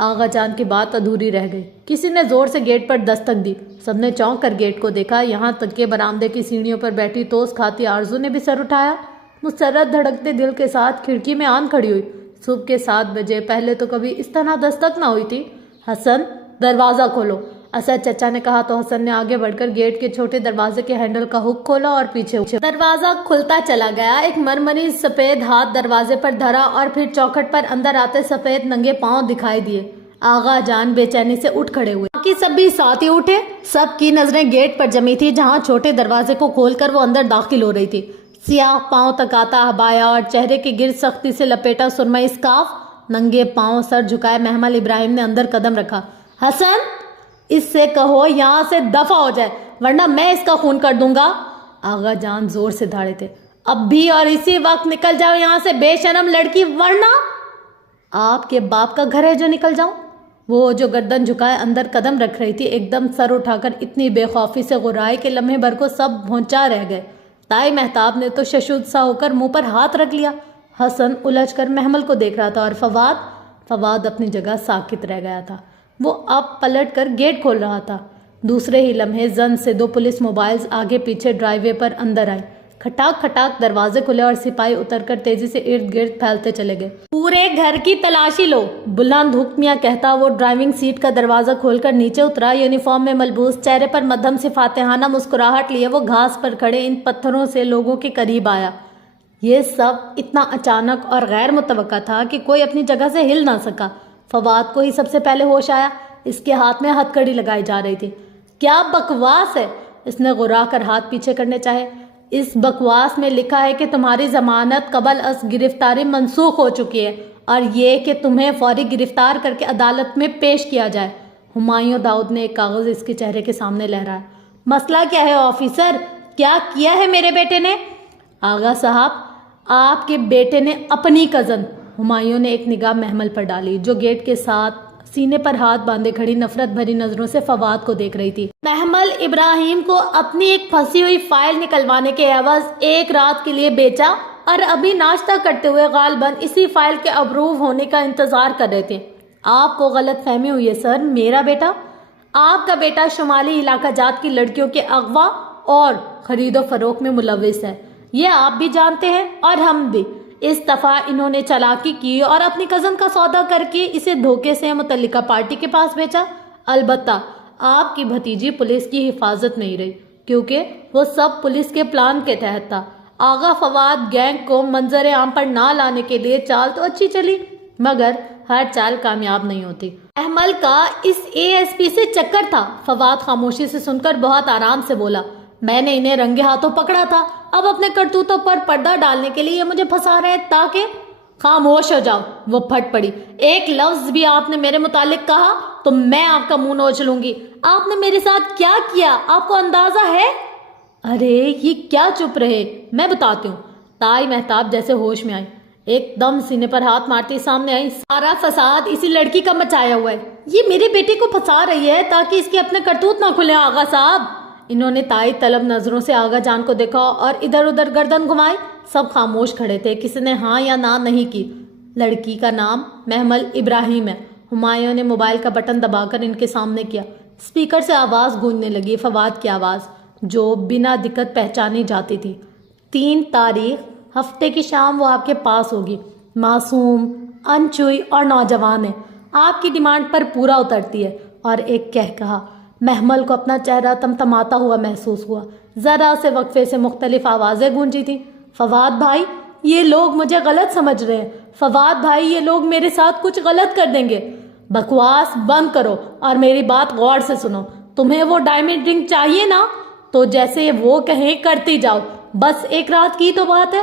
آغا جان کی بات ادھوری رہ گئی۔ کسی نے زور سے گیٹ پر دستک دی۔ سب نے چونک کر گیٹ کو دیکھا، یہاں تک کہ برآمدے کی سیڑھیوں پر بیٹھی توس کھاتی آرزو نے بھی سر اٹھایا۔ مسرت دھڑکتے دل کے ساتھ کھڑکی میں آن کھڑی ہوئی۔ صبح کے 7 بجے، پہلے تو کبھی اس طرح دستک نہ ہوئی تھی۔ حسن دروازہ کھولو، اسد چچا نے کہا تو حسن نے آگے بڑھ کر گیٹ کے چھوٹے دروازے کے ہینڈل کا ہک کھولا اور پیچھے دروازہ کھلتا چلا گیا۔ ایک مرمری سفید ہاتھ دروازے پر دھرا اور پھر چوکھٹ پر اندر آتے سفید ننگے پاؤں دکھائی دیے۔ آغا جان بے چینی سے اٹھ کھڑے ہوئے، باقی سب بھی ساتھ ہی اٹھے۔ سب کی نظریں گیٹ پر جمی تھی، جہاں چھوٹے دروازے کو کھول کر وہ اندر داخل ہو رہی تھی۔ سیاہ پاؤں تک آتا عبایا اور چہرے کے گرد سختی سے لپیٹا سرمئی اسکارف، ننگے پاؤں سر جھکائے محمل ابراہیم نے اندر قدم رکھا۔ حسن اس سے کہو یہاں سے دفع ہو جائے، ورنہ میں اس کا خون کر دوں گا۔ آغا جان زور سے دھاڑے تھے۔ اب بھی اور اسی وقت نکل جاؤ یہاں سے بے شرم لڑکی، ورنہ… آپ کے باپ کا گھر ہے جو نکل جاؤں؟ وہ جو گردن جھکائے اندر قدم رکھ رہی تھی ایک دم سر اٹھا کر اتنی بے خوفی سے غرائی کہ لمحے بھر کو سب بھونچا رہ گئے۔ تائی مہتاب نے تو ششود سا ہو کر منہ پر ہاتھ رکھ لیا۔ حسن الجھ کر محمل کو دیکھ رہا تھا اور فواد اپنی جگہ ساکت رہ گیا تھا۔ وہ اب پلٹ کر گیٹ کھول رہا تھا۔ دوسرے ہی لمحے زن سے 2 پولیس موبائلز آگے پیچھے ڈرائیو وے پر اندر آئے۔ کھٹاک کھٹاک دروازے کھلے اور سپاہی اتر کر تیزی سے ارد گرد پھیلتے چلے گئے۔ پورے گھر کی تلاشی لو، بلند حکمیاں کہتا وہ ڈرائیونگ سیٹ کا دروازہ کھول کر نیچے اترا۔ یونیفارم میں ملبوس، چہرے پر مدھم سی فاتحانہ مسکراہٹ لیے وہ گھاس پر کھڑے ان پتھروں سے لوگوں کے قریب آیا۔ یہ سب اتنا اچانک اور غیر متوقع تھا کہ کوئی اپنی جگہ سے ہل نہ سکا۔ فواد کو ہی سب سے پہلے ہوش آیا۔ اس کے ہاتھ میں ہتھ کڑی لگائی جا رہی تھی۔ کیا بکواس ہے! اس نے غرا کر ہاتھ پیچھے کرنے چاہے۔ اس بکواس میں لکھا ہے کہ تمہاری ضمانت قبل از گرفتاری منسوخ ہو چکی ہے اور یہ کہ تمہیں فوری گرفتار کر کے عدالت میں پیش کیا جائے۔ ہمایوں داؤد نے ایک کاغذ اس کے چہرے کے سامنے لہرایا۔ مسئلہ کیا ہے آفیسر؟ کیا کیا ہے میرے بیٹے نے؟ آغا صاحب، آپ کے بیٹے نے اپنی کزن… ہمایوں نے ایک نگاہ محمل پر ڈالی، جو گیٹ کے ساتھ سینے پر ہاتھ باندھے کھڑی نفرت بھری نظروں سے فواد کو دیکھ رہی تھی۔ محمل ابراہیم کو اپنی ایک پھنسی ہوئی فائل نکلوانے کے عوض 1 رات کے لیے بیچا اور ابھی ناشتہ کرتے ہوئے غالباً اسی فائل کے اپروو ہونے کا انتظار کر رہے تھے۔ آپ کو غلط فہمی ہوئی ہے سر۔ میرا بیٹا… آپ کا بیٹا شمالی علاقہ جات کی لڑکیوں کے اغوا اور خرید و فروخت میں ملوث ہے، یہ آپ بھی جانتے ہیں اور ہم بھی۔ اس دفعہ انہوں نے چالاکی کی اور اپنی کزن کا سودا کر کے اسے دھوکے سے متعلقہ پارٹی کے پاس بیچا۔ البتہ آپ کی بھتیجی پولیس کی حفاظت میں ہی رہی، کیونکہ وہ سب پولیس کے پلان کے تحت تھا۔ آغا فواد گینگ کو منظر عام پر نہ لانے کے لیے چال تو اچھی چلی، مگر ہر چال کامیاب نہیں ہوتی۔ محمل کا اس ASP سے چکر تھا۔ فواد خاموشی سے سن کر بہت آرام سے بولا۔ میں نے انہیں رنگے ہاتھوں پکڑا تھا، اب اپنے کرتوتوں پر پردہ ڈالنے کے لیے یہ مجھے پھنسا رہے تاکہ… خاموش ہو جاؤ، وہ پھٹ پڑی۔ ایک لفظ بھی آپ نے میرے متعلق کہا تو میں آپ کا منہ نوچ لوں گی۔ آپ نے میرے ساتھ کیا کیا آپ کو اندازہ ہے؟ ارے یہ کیا چپ رہے، میں بتاتی ہوں۔ تائی مہتاب جیسے ہوش میں آئی، ایک دم سینے پر ہاتھ مارتی سامنے آئی۔ سارا فساد اسی لڑکی کا مچایا ہوا ہے، یہ میرے بیٹے کو پھنسا رہی ہے تاکہ اس کے اپنے کرتوت نہ کھلے۔ آغا صاحب، انہوں نے تائی طلب نظروں سے آغا جان کو دیکھا اور ادھر ادھر گردن گھمائی۔ سب خاموش کھڑے تھے، کسی نے ہاں یا نہ نہیں کی۔ لڑکی کا نام محمل ابراہیم ہے۔ ہمایوں نے موبائل کا بٹن دبا کر ان کے سامنے کیا۔ اسپیکر سے آواز گونجنے لگی، فواد کی آواز، جو بنا دقت پہچانی جاتی تھی۔ 3 تاریخ ہفتے کی شام وہ آپ کے پاس ہوگی، معصوم، انچوئی اور نوجوان ہے، آپ کی ڈیمانڈ پر پورا اترتی ہے۔ اور ایک کہا محمل کو اپنا چہرہ تمتماتا ہوا محسوس ہوا۔ ذرا سے وقفے سے مختلف آوازیں گونجی تھیں۔ فواد بھائی، یہ لوگ مجھے غلط سمجھ رہے ہیں۔ فواد بھائی، یہ لوگ میرے ساتھ کچھ غلط کر دیں گے۔ بکواس بند کرو اور میری بات غور سے سنو۔ تمہیں وہ ڈائمنڈ رنگ چاہیے نا، تو جیسے وہ کہیں کرتی جاؤ۔ بس ایک رات کی تو بات ہے،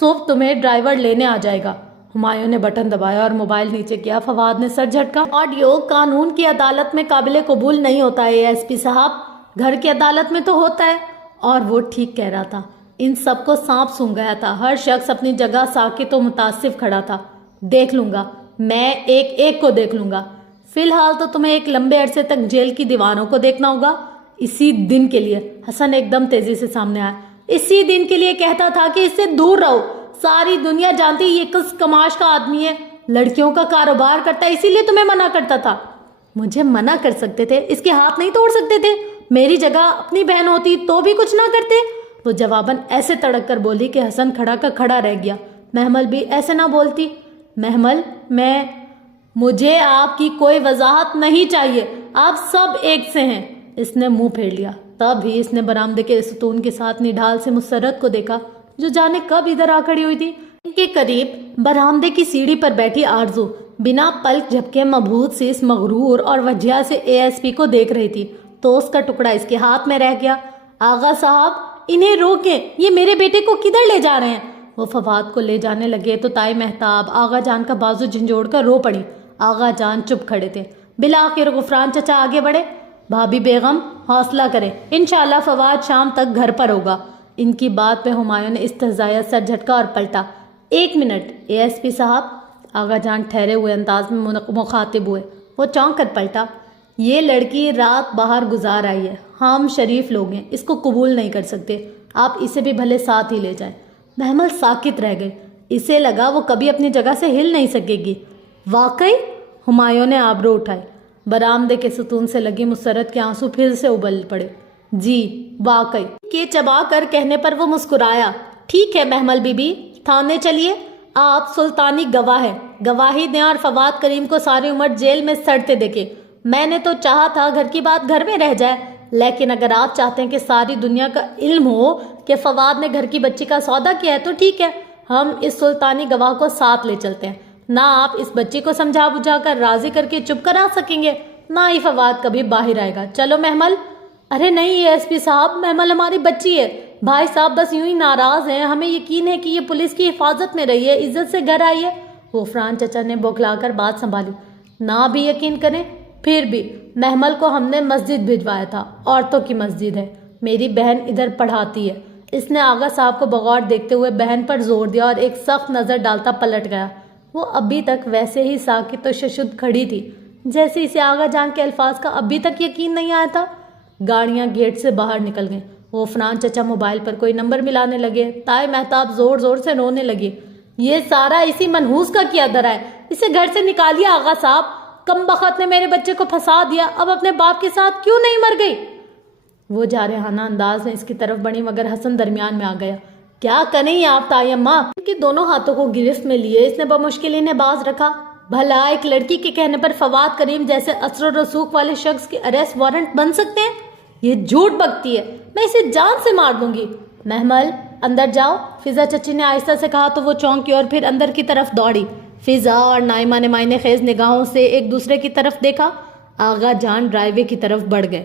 صبح تمہیں ڈرائیور لینے آ جائے گا۔ ہمایوں نے بٹن دبایا اور موبائل نیچے کیا۔ فواد نے سر جھٹکا۔ آڈیو قانون کی عدالت میں قابل قبول نہیں ہوتا ہے ایس پی صاحب، گھر کی عدالت میں تو ہوتا ہے۔ اور وہ ٹھیک کہہ رہا تھا، ان سب کو سانپ سونگھ گیا تھا۔ ہر شخص اپنی جگہ ساکت و متاسف کھڑا تھا۔ دیکھ لوں گا، میں ایک ایک کو دیکھ لوں گا۔ فی الحال تو تمہیں ایک لمبے عرصے تک جیل کی دیواروں کو دیکھنا ہوگا۔ اسی دن کے لیے حسن ایک دم تیزی سے سامنے آیا۔ اسی دن کے لیے کہتا تھا کہ اس سے دور رہو۔ ساری دنیا جانتی یہ کس کماش کا آدمی ہے، لڑکیوں کا کاروبار کرتا ہے، اسی لیے تمہیں منع کرتا تھا۔ مجھے منع کر سکتے تھے، اس کے ہاتھ نہیں توڑ سکتے تھے؟ میری جگہ اپنی بہن ہوتی تو بھی کچھ نہ کرتے؟ وہ جواباً ایسے تڑک کر بولی کہ حسن کھڑا کا کھڑا رہ گیا۔ محمل بھی ایسے نہ بولتی۔ محمل، مجھے آپ کی کوئی وضاحت نہیں چاہیے، آپ سب ایک سے ہیں۔ اس نے منہ پھیر لیا۔ تب ہی اس نے برآمدے کے ستون کے ساتھ نڈھال سے مسرت کو دیکھا، جو جانے کب ادھر آ کھڑی ہوئی تھی۔ ان کے قریب برآمدے کی سیڑھی پر بیٹھی آرزو بنا پلک جھپکے مبہوت سے اس مغرور اور وجہ سے اے ایس پی کو دیکھ رہی تھی تو اس کا ٹکڑا اس کے ہاتھ میں رہ گیا۔ آغا صاحب، انہیں روکیں، یہ میرے بیٹے کو کدھر لے جا رہے ہیں؟ وہ فواد کو لے جانے لگے تو تائی مہتاب آغا جان کا بازو جھنجھوڑ کر رو پڑی۔ آغا جان چپ کھڑے تھے۔ بالآخر غفران چچا آگے بڑھے۔ بھابھی بیگم، حوصلہ کریں، انشاءاللہ فواد شام تک گھر پر ہوگا۔ ان کی بات پہ ہمایوں نے استہزائیہ سر جھٹکا اور پلٹا۔ 1 منٹ اے ایس پی صاحب، آغا جان ٹھہرے ہوئے انداز میں مخاطب ہوئے۔ وہ چونک کر پلٹا۔ یہ لڑکی رات باہر گزار آئی ہے، ہم شریف لوگ ہیں، اس کو قبول نہیں کر سکتے، آپ اسے بھی بھلے ساتھ ہی لے جائیں۔ محمل ساکت رہ گئے، اسے لگا وہ کبھی اپنی جگہ سے ہل نہیں سکے گی۔ واقعی؟ ہمایوں نے آبرو اٹھائی۔ برآمدے کے ستون سے لگی مسرت کے آنسو پھر سے ابل پڑے۔ جی واقعی، کہ چبا کر کہنے پر وہ مسکرایا۔ ٹھیک ہے محمل بی بی، تھانے چلیے، آپ سلطانی گواہ ہیں، گواہی دیں اور فواد کریم کو ساری عمر جیل میں سڑتے دیکھیں۔ میں نے تو چاہا تھا گھر کی بات گھر میں رہ جائے، لیکن اگر آپ چاہتے ہیں کہ ساری دنیا کا علم ہو کہ فواد نے گھر کی بچی کا سودا کیا ہے تو ٹھیک ہے، ہم اس سلطانی گواہ کو ساتھ لے چلتے ہیں۔ نہ آپ اس بچی کو سمجھا بجھا کر راضی کر کے چپ کرا سکیں گے، نہ ہی فواد کبھی باہر آئے گا۔ چلو محمل۔ ارے نہیں ایس پی صاحب، محمل ہماری بچی ہے، بھائی صاحب بس یوں ہی ناراض ہیں، ہمیں یقین ہے کہ یہ پولیس کی حفاظت میں رہی ہے، عزت سے گھر آئی ہے۔ غفران چچا نے بوکھلا کر بات سنبھالی۔ نہ بھی یقین کریں پھر بھی محمل کو ہم نے مسجد بھجوایا تھا، عورتوں کی مسجد ہے، میری بہن ادھر پڑھاتی ہے۔ اس نے آغا صاحب کو بغور دیکھتے ہوئے بہن پر زور دیا اور ایک سخت نظر ڈالتا پلٹ گیا۔ وہ ابھی تک ویسے ہی ساکت و ششد کھڑی تھی جیسے اسے آغا جان کے الفاظ کا ابھی تک یقین نہیں آیا تھا۔ گاڑیاں گیٹ سے باہر نکل گئیں۔ غفران چچا موبائل پر کوئی نمبر ملانے لگے۔ تائی مہتاب زور زور سے رونے لگی۔ یہ سارا اسی منحوس کا کیا درا ہے، اسے گھر سے نکالیے آغا صاحب، کم بخت نے میرے بچے کو پھنسا دیا، اب اپنے باپ کے ساتھ کیوں نہیں مر گئی؟ وہ جارحانہ انداز میں اس کی طرف بڑھی مگر حسن درمیان میں آ گیا۔ کیا کریں آپ تائی اماں؟ ان کے دونوں ہاتھوں کو گرفت میں لیے اس نے بمشکل انہیں باز رکھا۔ بھلا ایک لڑکی کے کہنے پر فواد کریم جیسے اثر و رسوخ والے شخص کے اریسٹ وارنٹ بن سکتے ہیں؟ یہ جھوٹ بکتی ہے، میں اسے جان سے مار دوں گی۔ محمل اندر جاؤ، فضا چچی نے آہستہ سے کہا تو وہ چونکی اور پھر اندر کی طرف دوڑی۔ فضا اور نائمہ نے معنی خیز نگاہوں سے ایک دوسرے کی طرف دیکھا۔ آغا جان ڈرائیوے کی طرف بڑھ گئے۔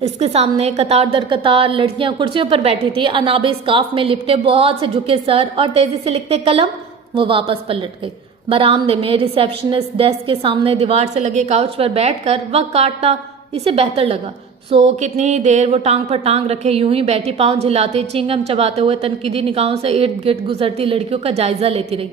اس کے سامنے قطار در قطار لڑکیاں کرسیوں پر بیٹھی تھی، انابے اسکارف میں لپٹے، بہت سے جھکے سر اور تیزی سے لکھتے قلم۔ وہ واپس پلٹ گئی۔ برآمدے میں ریسیپشنسٹ ڈیسک کے سامنے دیوار سے لگے کاؤچ پر بیٹھ کر وقت کاٹنا اسے بہتر لگا۔ کتنی ہی دیر وہ ٹانگ پر ٹانگ رکھے یوں ہی بیٹھی، پاؤں جھلاتے، چنگم چباتے ہوئے تنقیدی نگاہوں سے ارد گرد گزرتی لڑکیوں کا جائزہ لیتی رہی۔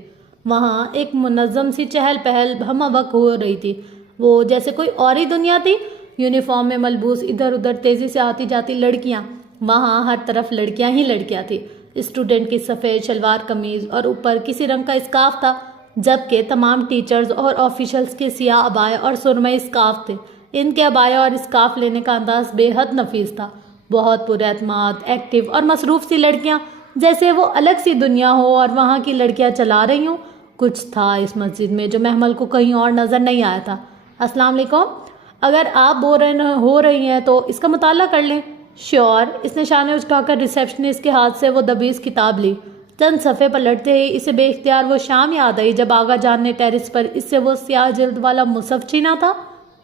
وہاں ایک منظم سی چہل پہل ہم وقت ہو رہی تھی، وہ جیسے کوئی اور ہی دنیا تھی۔ یونیفارم میں ملبوس ادھر ادھر تیزی سے آتی جاتی لڑکیاں، وہاں ہر طرف لڑکیاں ہی لڑکیاں تھی۔ اسٹوڈنٹ کی سفید شلوار قمیض اور اوپر کسی رنگ کا اسکارف تھا، جبکہ تمام ٹیچرز اور آفیشلز کے سیاہ عبایا اور سرمئی اسکارف تھے۔ ان کے عبایا اور اسکارف لینے کا انداز بے حد نفیس تھا۔ بہت پر اعتماد، ایکٹیو اور مصروف سی لڑکیاں، جیسے وہ الگ سی دنیا ہو اور وہاں کی لڑکیاں چلا رہی ہوں۔ کچھ تھا اس مسجد میں جو محمل کو کہیں اور نظر نہیں آیا تھا۔ السلام علیکم، اگر آپ بور ہو رہی ہیں تو اس کا مطالعہ کر لیں۔ شیور، اس نے شانے اچھا کر ریسیپشنسٹ کے ہاتھ سے وہ دبیز کتاب لی۔ چند صفحے پلٹتے ہی اسے بے اختیار وہ شام یاد آئی جب آغا جان نے ٹیرس پر اس سے وہ سیاہ جلد والا مصحف چھینا تھا۔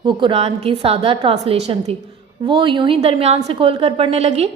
وہ قرآن کی سادہ ٹرانسلیشن تھی۔ وہ یوں ہی درمیان سے کھول کر پڑھنے لگی۔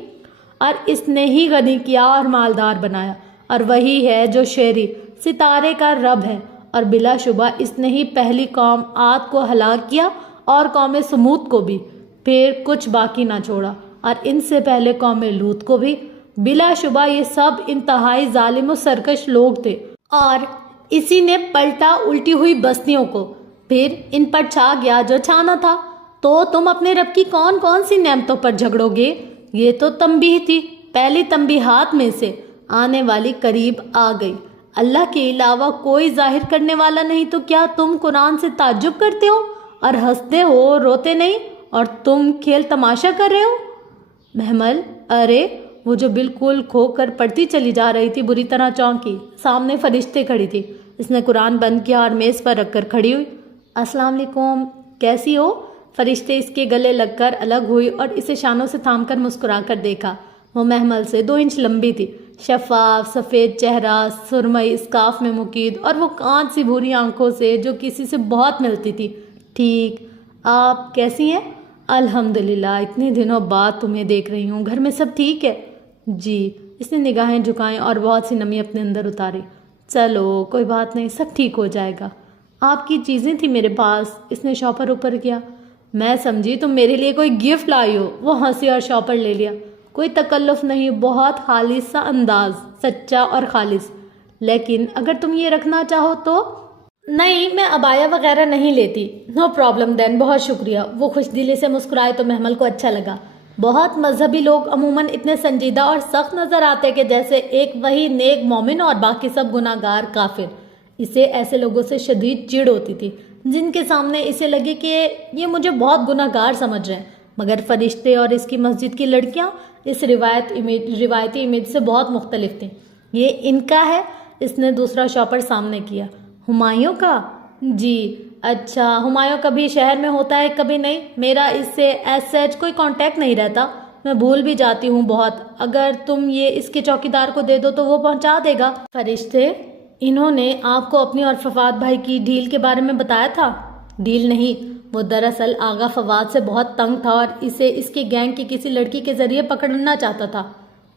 اور اس نے ہی غنی کیا اور مالدار بنایا، اور وہی ہے جو شعری ستارے کا رب ہے، اور بلا شبہ اس نے ہی پہلی قوم عاد کو ہلاک کیا اور قوم سمود کو بھی، پھر کچھ باقی نہ چھوڑا، اور ان سے پہلے قوم لوط کو بھی۔ بلا شبہ یہ سب انتہائی ظالم و سرکش لوگ تھے، اور اسی نے پلٹا الٹی ہوئی بستیوں کو، پھر ان پر چھا گیا جو چھانا تھا۔ تو تم اپنے رب کی کون کون سی نعمتوں پر جھگڑو گے؟ یہ تو تنبیہ تھی، پہلی تنبیہات میں سے آنے والی قریب آ گئی۔ اللہ کے علاوہ کوئی ظاہر کرنے والا نہیں، تو کیا تم قرآن سے تعجب کرتے ہو اور ہنستے ہو، روتے نہیں، اور تم کھیل تماشا کر رہے ہو؟ محمل، ارے وہ جو بالکل کھو کر پڑھتی چلی جا رہی تھی بری طرح چونکی۔ سامنے فرشتے کھڑی تھی۔ اس نے قرآن بند کیا اور میز پر رکھ کر کھڑی ہوئی۔ السلام علیکم، کیسی ہو؟ فرشتے اس کے گلے لگ کر الگ ہوئی اور اسے شانوں سے تھام کر مسکرا کر دیکھا۔ وہ محمل سے 2 انچ لمبی تھی، شفاف سفید چہرہ، سرمئی اسکارف میں مقید، اور وہ کانچ سی بھوری آنکھوں سے جو کسی سے بہت ملتی تھی۔ ٹھیک، آپ کیسی ہیں؟ الحمدللہ، اتنے دنوں بعد تمہیں دیکھ رہی ہوں، گھر میں سب ٹھیک ہے؟ جی، اس نے نگاہیں جھکائیں اور بہت سی نمی اپنے اندر اتاری۔ چلو کوئی بات نہیں، سب ٹھیک ہو جائے گا۔ آپ کی چیزیں تھیں میرے پاس، اس نے شاپر اوپر کیا۔ میں سمجھی تم میرے لیے کوئی گفٹ لائی ہو۔ وہ ہنسی اور شاپر لے لیا۔ کوئی تکلف نہیں، بہت خالص سا انداز، سچا اور خالص۔ لیکن اگر تم یہ رکھنا چاہو تو؟ نہیں، میں عبایا وغیرہ نہیں لیتی۔ نو پرابلم دین، بہت شکریہ۔ وہ خوش دلی سے مسکرائے تو محمل کو اچھا لگا۔ بہت مذہبی لوگ عموماً اتنے سنجیدہ اور سخت نظر آتے کہ جیسے ایک وہی نیک مومن اور باقی سب گناہ گار کافر۔ اسے ایسے لوگوں سے شدید چڑ ہوتی تھی جن کے سامنے اسے لگے کہ یہ مجھے بہت گناہ گار سمجھ رہے ہیں، مگر فرشتے اور اس کی مسجد کی لڑکیاں اس روایتی امیج سے بہت مختلف تھیں۔ یہ ان کا ہے، اس نے دوسرا شاپر سامنے کیا۔ ہمایوں کا؟ جی، اچھا، ہمایوں کبھی شہر میں ہوتا ہے کبھی نہیں، میرا اس سے ایز سچ کوئی کانٹیکٹ نہیں رہتا، میں بھول بھی جاتی ہوں بہت۔ اگر تم یہ اس کے چوکیدار کو دے دو تو وہ پہنچا دے گا۔ فرشتے، انہوں نے آپ کو اپنی اور فواد بھائی کی ڈیل کے بارے میں بتایا تھا؟ ڈیل نہیں، وہ دراصل آغا فواد سے بہت تنگ تھا اور اسے اس کے گینگ کی کسی لڑکی کے ذریعے پکڑنا چاہتا تھا۔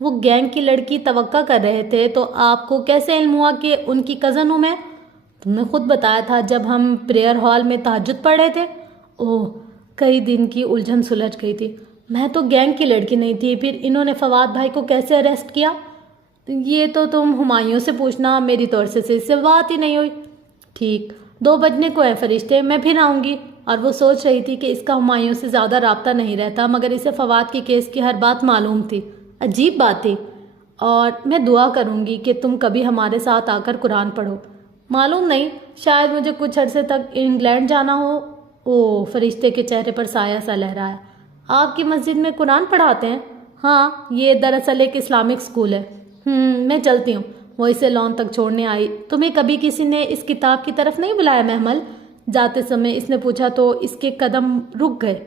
وہ گینگ کی لڑکی توقع کر رہے تھے، تو آپ کو کیسے علم ہوا کہ ان کی کزن ہوں میں؟ تم نے خود بتایا تھا جب ہم پریئر ہال میں تہجد پڑھ رہے تھے۔ اوہ، کئی دن کی الجھن سلجھ گئی تھی۔ میں تو گینگ کی لڑکی نہیں تھی، پھر انہوں نے فواد بھائی کو کیسے اریسٹ کیا؟ یہ تو تم ہمایوں سے پوچھنا، میری طور سے اس سے بات ہی نہیں ہوئی۔ ٹھیک، 2 بجنے کو ہیں فرشتے، میں پھر آؤں گی۔ اور وہ سوچ رہی تھی کہ اس کا ہمایوں سے زیادہ رابطہ نہیں رہتا، مگر اسے فواد کے کیس کی ہر بات معلوم تھی۔ عجیب بات تھی۔ اور میں دعا کروں گی کہ تم کبھی ہمارے ساتھ آ کر قرآن پڑھو۔ معلوم نہیں، شاید مجھے کچھ عرصے تک انگلینڈ جانا ہو۔ اوہ، فرشتے کے چہرے پر سایہ سا لہرایا۔ آپ کی مسجد میں قرآن پڑھاتے ہیں؟ ہاں، یہ دراصل ایک اسلامک اسکول ہے۔ میں چلتی ہوں۔ وہ اسے لان تک چھوڑنے آئی۔ تمہیں کبھی کسی نے اس کتاب کی طرف نہیں بلایا محمل؟ جاتے سمے اس نے پوچھا تو اس کے قدم رک گئے۔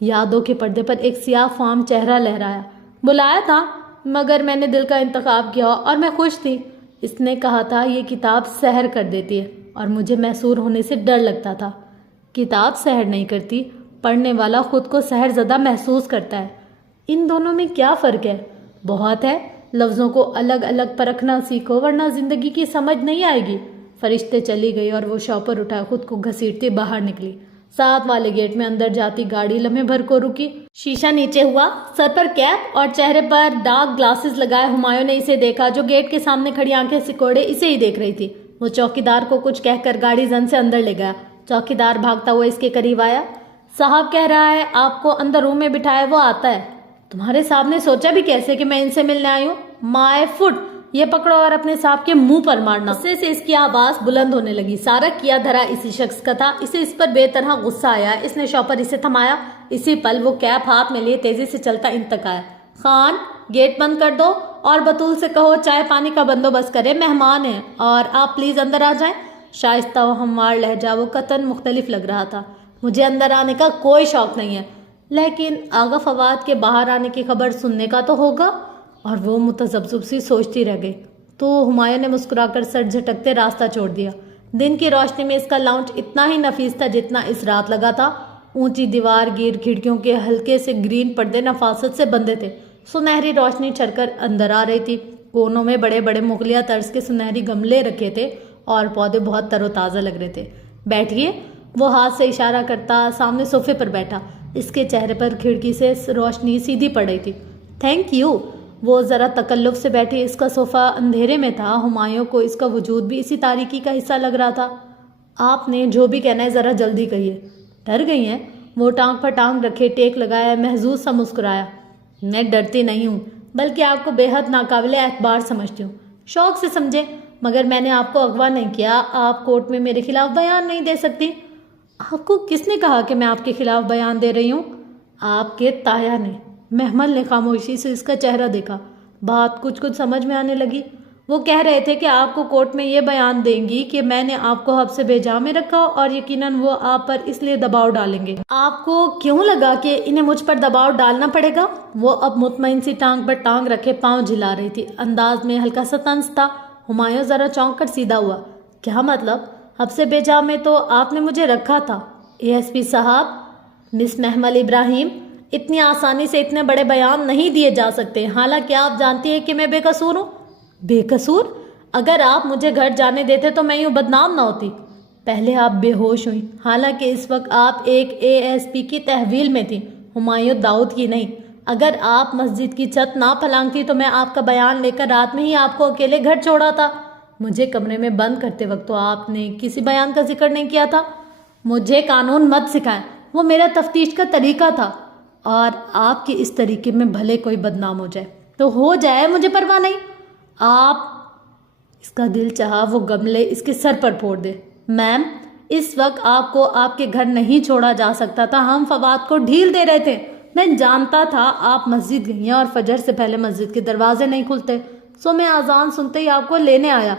یادوں کے پردے پر ایک سیاہ فام چہرہ لہرایا۔ بلایا تھا، مگر میں نے دل کا انتخاب کیا اور میں خوش تھی۔ اس نے کہا تھا یہ کتاب سحر کر دیتی ہے، اور مجھے محصور ہونے سے ڈر لگتا تھا۔ کتاب سحر نہیں کرتی، پڑھنے والا خود کو سحر زدہ محسوس کرتا ہے۔ ان دونوں میں کیا فرق ہے؟ بہت ہے، لفظوں کو الگ الگ پرکھنا سیکھو ورنہ زندگی کی سمجھ نہیں آئے گی۔ فرشتے چلی گئی اور وہ شاپر اٹھا خود کو گھسیٹتی باہر نکلی۔ ساتھ والے گیٹ میں اندر جاتی گاڑی لمحے بھر کو رکی، شیشہ نیچے ہوا، سر پر کیپ اور چہرے پر ڈارک گلاسز لگائے ہمایوں نے اسے دیکھا جو گیٹ کے سامنے کھڑی آنکھیں سکوڑے اسے ہی دیکھ رہی تھی۔ وہ چوکیدار کو کچھ کہہ کر گاڑی زن سے اندر لے گیا۔ چوکیدار بھاگتا ہوا اس کے قریب آیا۔ صاحب کہہ رہا ہے آپ کو اندر روم میں بٹھائے، وہ آتا ہے۔ تمہارے صاحب نے سوچا بھی کیسے کہ میں ان سے ملنے آئی ہوں؟ مائے فٹ، یہ پکڑو اور اپنے صاحب کے منہ پر مارنا۔ غصے سے اس کی آواز بلند ہونے لگی۔ سارا کیا دھرا اسی شخص کا تھا، اسے اس پر بے طرح غصہ آیا۔ اس نے شاپر اسے تھمایا۔ اسی پل وہ کیپ ہاتھ میں لیے تیزی سے چلتا ان تک آیا۔ خان، گیٹ بند کر دو اور بطول سے کہو چائے پانی کا بندوبست کرے، مہمان ہیں، اور آپ پلیز اندر آ جائیں۔ شائستہ و ہموار لہجہ وہ قطعاً مختلف لگ رہا تھا۔ مجھے اندر آنے کا کوئی شوق نہیں ہے، لیکن آغا فواد کے باہر آنے کی خبر سننے کا تو ہوگا۔ اور وہ متذبذب سی سوچتی رہ گئی تو ہمایوں نے مسکرا کر سر جھٹکتے راستہ چھوڑ دیا۔ دن کی روشنی میں اس کا لاؤنج اتنا ہی نفیس تھا جتنا اس رات لگا تھا۔ اونچی دیوار گیر کھڑکیوں کے ہلکے سے گرین پردے نفاست سے بندھے تھے۔ سنہری روشنی چڑھ کر اندر آ رہی تھی۔ کونوں میں بڑے بڑے مغلیہ طرز کے سنہری گملے رکھے تھے اور پودے بہت تر و تازہ لگ رہے تھے۔ بیٹھیے، وہ ہاتھ سے اشارہ کرتا سامنے صوفے پر بیٹھا۔ اس کے چہرے پر کھڑکی سے روشنی سیدھی پڑ رہی تھی۔ Thank you. وہ ذرا تکلف سے بیٹھی۔ اس کا صوفہ اندھیرے میں تھا، ہمایوں کو اس کا وجود بھی اسی تاریکی کا حصہ لگ رہا تھا۔ آپ نے جو بھی کہنا ہے ذرا جلدی کہیے۔ ڈر گئی ہیں؟ وہ ٹانگ پر ٹانگ رکھے ٹیک لگایا محظوظ سا مسکرایا۔ میں ڈرتی نہیں ہوں، بلکہ آپ کو بے حد ناقابل اعتبار سمجھتی ہوں۔ شوق سے سمجھے، مگر میں نے آپ کو اغوا نہیں کیا۔ آپ کورٹ میں میرے خلاف بیان نہیں دے سکتی۔ آپ کو کس نے کہا کہ میں آپ کے خلاف بیان دے رہی ہوں؟ آپ کے تایا نے۔ محمل نے خاموشی سے اس کا چہرہ دیکھا۔ بات کچھ سمجھ میں آنے لگی۔ وہ کہہ رہے تھے کہ آپ کو کورٹ میں یہ بیان دیں گی کہ میں نے آپ کو حبس بےجا میں رکھا اور یقیناً وہ آپ پر اس لیے دباؤ ڈالیں گے۔ آپ کو کیوں لگا کہ انہیں مجھ پر دباؤ ڈالنا پڑے گا؟ وہ اب مطمئن سی ٹانگ پر ٹانگ رکھے پاؤں جھلا رہی تھی، انداز میں ہلکا سا طنز تھا۔ ہمایوں ذرا چونک کر سیدھا ہوا۔ کیا مطلب؟ حبس بےجا میں تو آپ نے مجھے رکھا تھا۔ ASP صاحب، مس محمل ابراہیم، اتنی آسانی سے اتنے بڑے بیان نہیں دیے جا سکتے، حالانکہ آپ جانتی ہیں کہ میں بے قصور ہوں۔ بے قصور؟ اگر آپ مجھے گھر جانے دیتے تو میں یوں بدنام نہ ہوتی۔ پہلے آپ بے ہوش ہوئیں، حالانکہ اس وقت آپ ایک ASP کی تحویل میں تھیں، ہمایوں داؤد کی نہیں۔ اگر آپ مسجد کی چھت نہ پھلانگتی تو میں آپ کا بیان لے کر رات میں ہی آپ کو اکیلے گھر چھوڑا تھا۔ مجھے کمرے میں بند کرتے وقت تو آپ نے کسی بیان کا ذکر نہیں کیا تھا۔ مجھے قانون مت سکھائیں، وہ میرا تفتیش کا طریقہ تھا، اور آپ کے اس طریقے میں بھلے کوئی بدنام ہو جائے تو ہو جائے، مجھے پرواہ نہیں۔ آپ، اس کا دل چاہا وہ گملے اس کے سر پر پھوڑ دے۔ میم، اس وقت آپ کو آپ کے گھر نہیں چھوڑا جا سکتا تھا، ہم فواد کو ڈھیل دے رہے تھے۔ میں جانتا تھا آپ مسجد گئی ہیں اور فجر سے پہلے مسجد کے دروازے نہیں کھلتے، سو میں اذان سنتے ہی آپ کو لینے آیا۔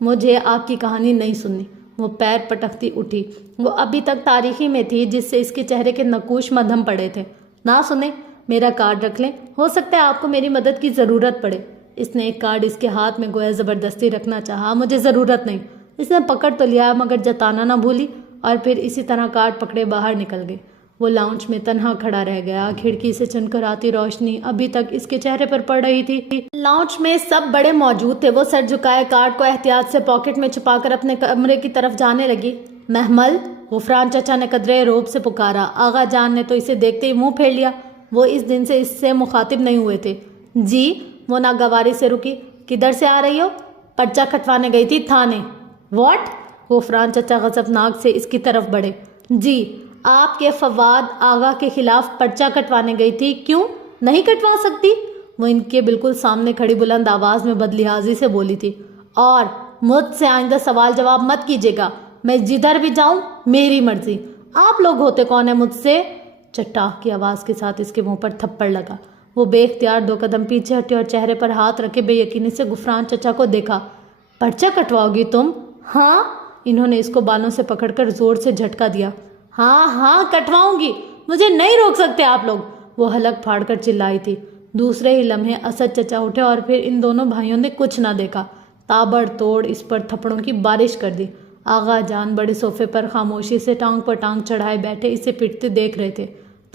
مجھے آپ کی کہانی نہیں سننی۔ وہ پیر پٹکتی اٹھی۔ وہ ابھی تک تاریکی میں تھی جس سے اس کے چہرے کے نقوش مدھم پڑے تھے۔ نہ سنیں، میرا کارڈ رکھ لیں، ہو سکتا ہے آپ کو میری مدد کی ضرورت پڑے۔ اس نے ایک کارڈ اس کے ہاتھ میں گویا زبردستی رکھنا چاہا۔ مجھے ضرورت نہیں۔ اس نے پکڑ تو لیا مگر جتانا نہ بھولی، اور پھر اسی طرح کارڈ پکڑے باہر نکل گئی۔ وہ لاؤنج میں تنہا کھڑا رہ گیا۔ کھڑکی سے چن کر آتی روشنی ابھی تک اس کے چہرے پر پڑ رہی تھی۔ لاؤنج میں سب بڑے موجود تھے۔ وہ سر جھکائے کارڈ کو احتیاط سے پاکٹ میں چھپا کر اپنے کمرے کی طرف جانے لگی۔ محمل، غفران چچا نے قدرے رعب سے پکارا۔ آغا جان نے تو اسے دیکھتے ہی منہ پھیر لیا۔ وہ اس دن سے اس سے مخاطب نہیں ہوئے تھے۔ جی، وہ ناگواری سے رکی۔ کدھر سے آ رہی ہو؟ پرچہ کٹوانے گئی تھی تھانے۔ واٹ؟ غفران چچا غضبناک سے اس کی طرف بڑھے۔ جی، آپ کے فواد آغا کے خلاف پرچہ کٹوانے گئی تھی۔ کیوں نہیں کٹوا سکتی؟ وہ ان کے بالکل سامنے کھڑی بلند آواز میں بدلحاظی سے بولی تھی۔ اور مجھ سے آئندہ سوال جواب مت کیجیے گا، میں جدھر بھی جاؤں میری مرضی۔ آپ لوگ ہوتے کون ہیں مجھ سے؟ چٹاخ کی آواز کے ساتھ اس کے منہ پر تھپڑ لگا۔ وہ بے اختیار 2 قدم پیچھے ہٹے اور چہرے پر ہاتھ رکھے بے یقینی سے غفران چچا کو دیکھا۔ پرچہ کٹواؤ گی تم؟ ہاں۔ انہوں نے اس کو بالوں سے پکڑ کر زور سے جھٹکا دیا۔ ہاں کٹواؤں گی، مجھے نہیں روک سکتے آپ لوگ، وہ حلق پھاڑ کر چلائی تھی۔ دوسرے ہی لمحے اسد چچا اٹھے اور پھر ان دونوں بھائیوں نے کچھ نہ دیکھا، تابڑ توڑ اس پر تھپڑوں کی بارش کر دی۔ آغا جان بڑے صوفے پر خاموشی سے ٹانگ پر ٹانگ چڑھائے بیٹھے اسے پٹتے دیکھ رہے تھے۔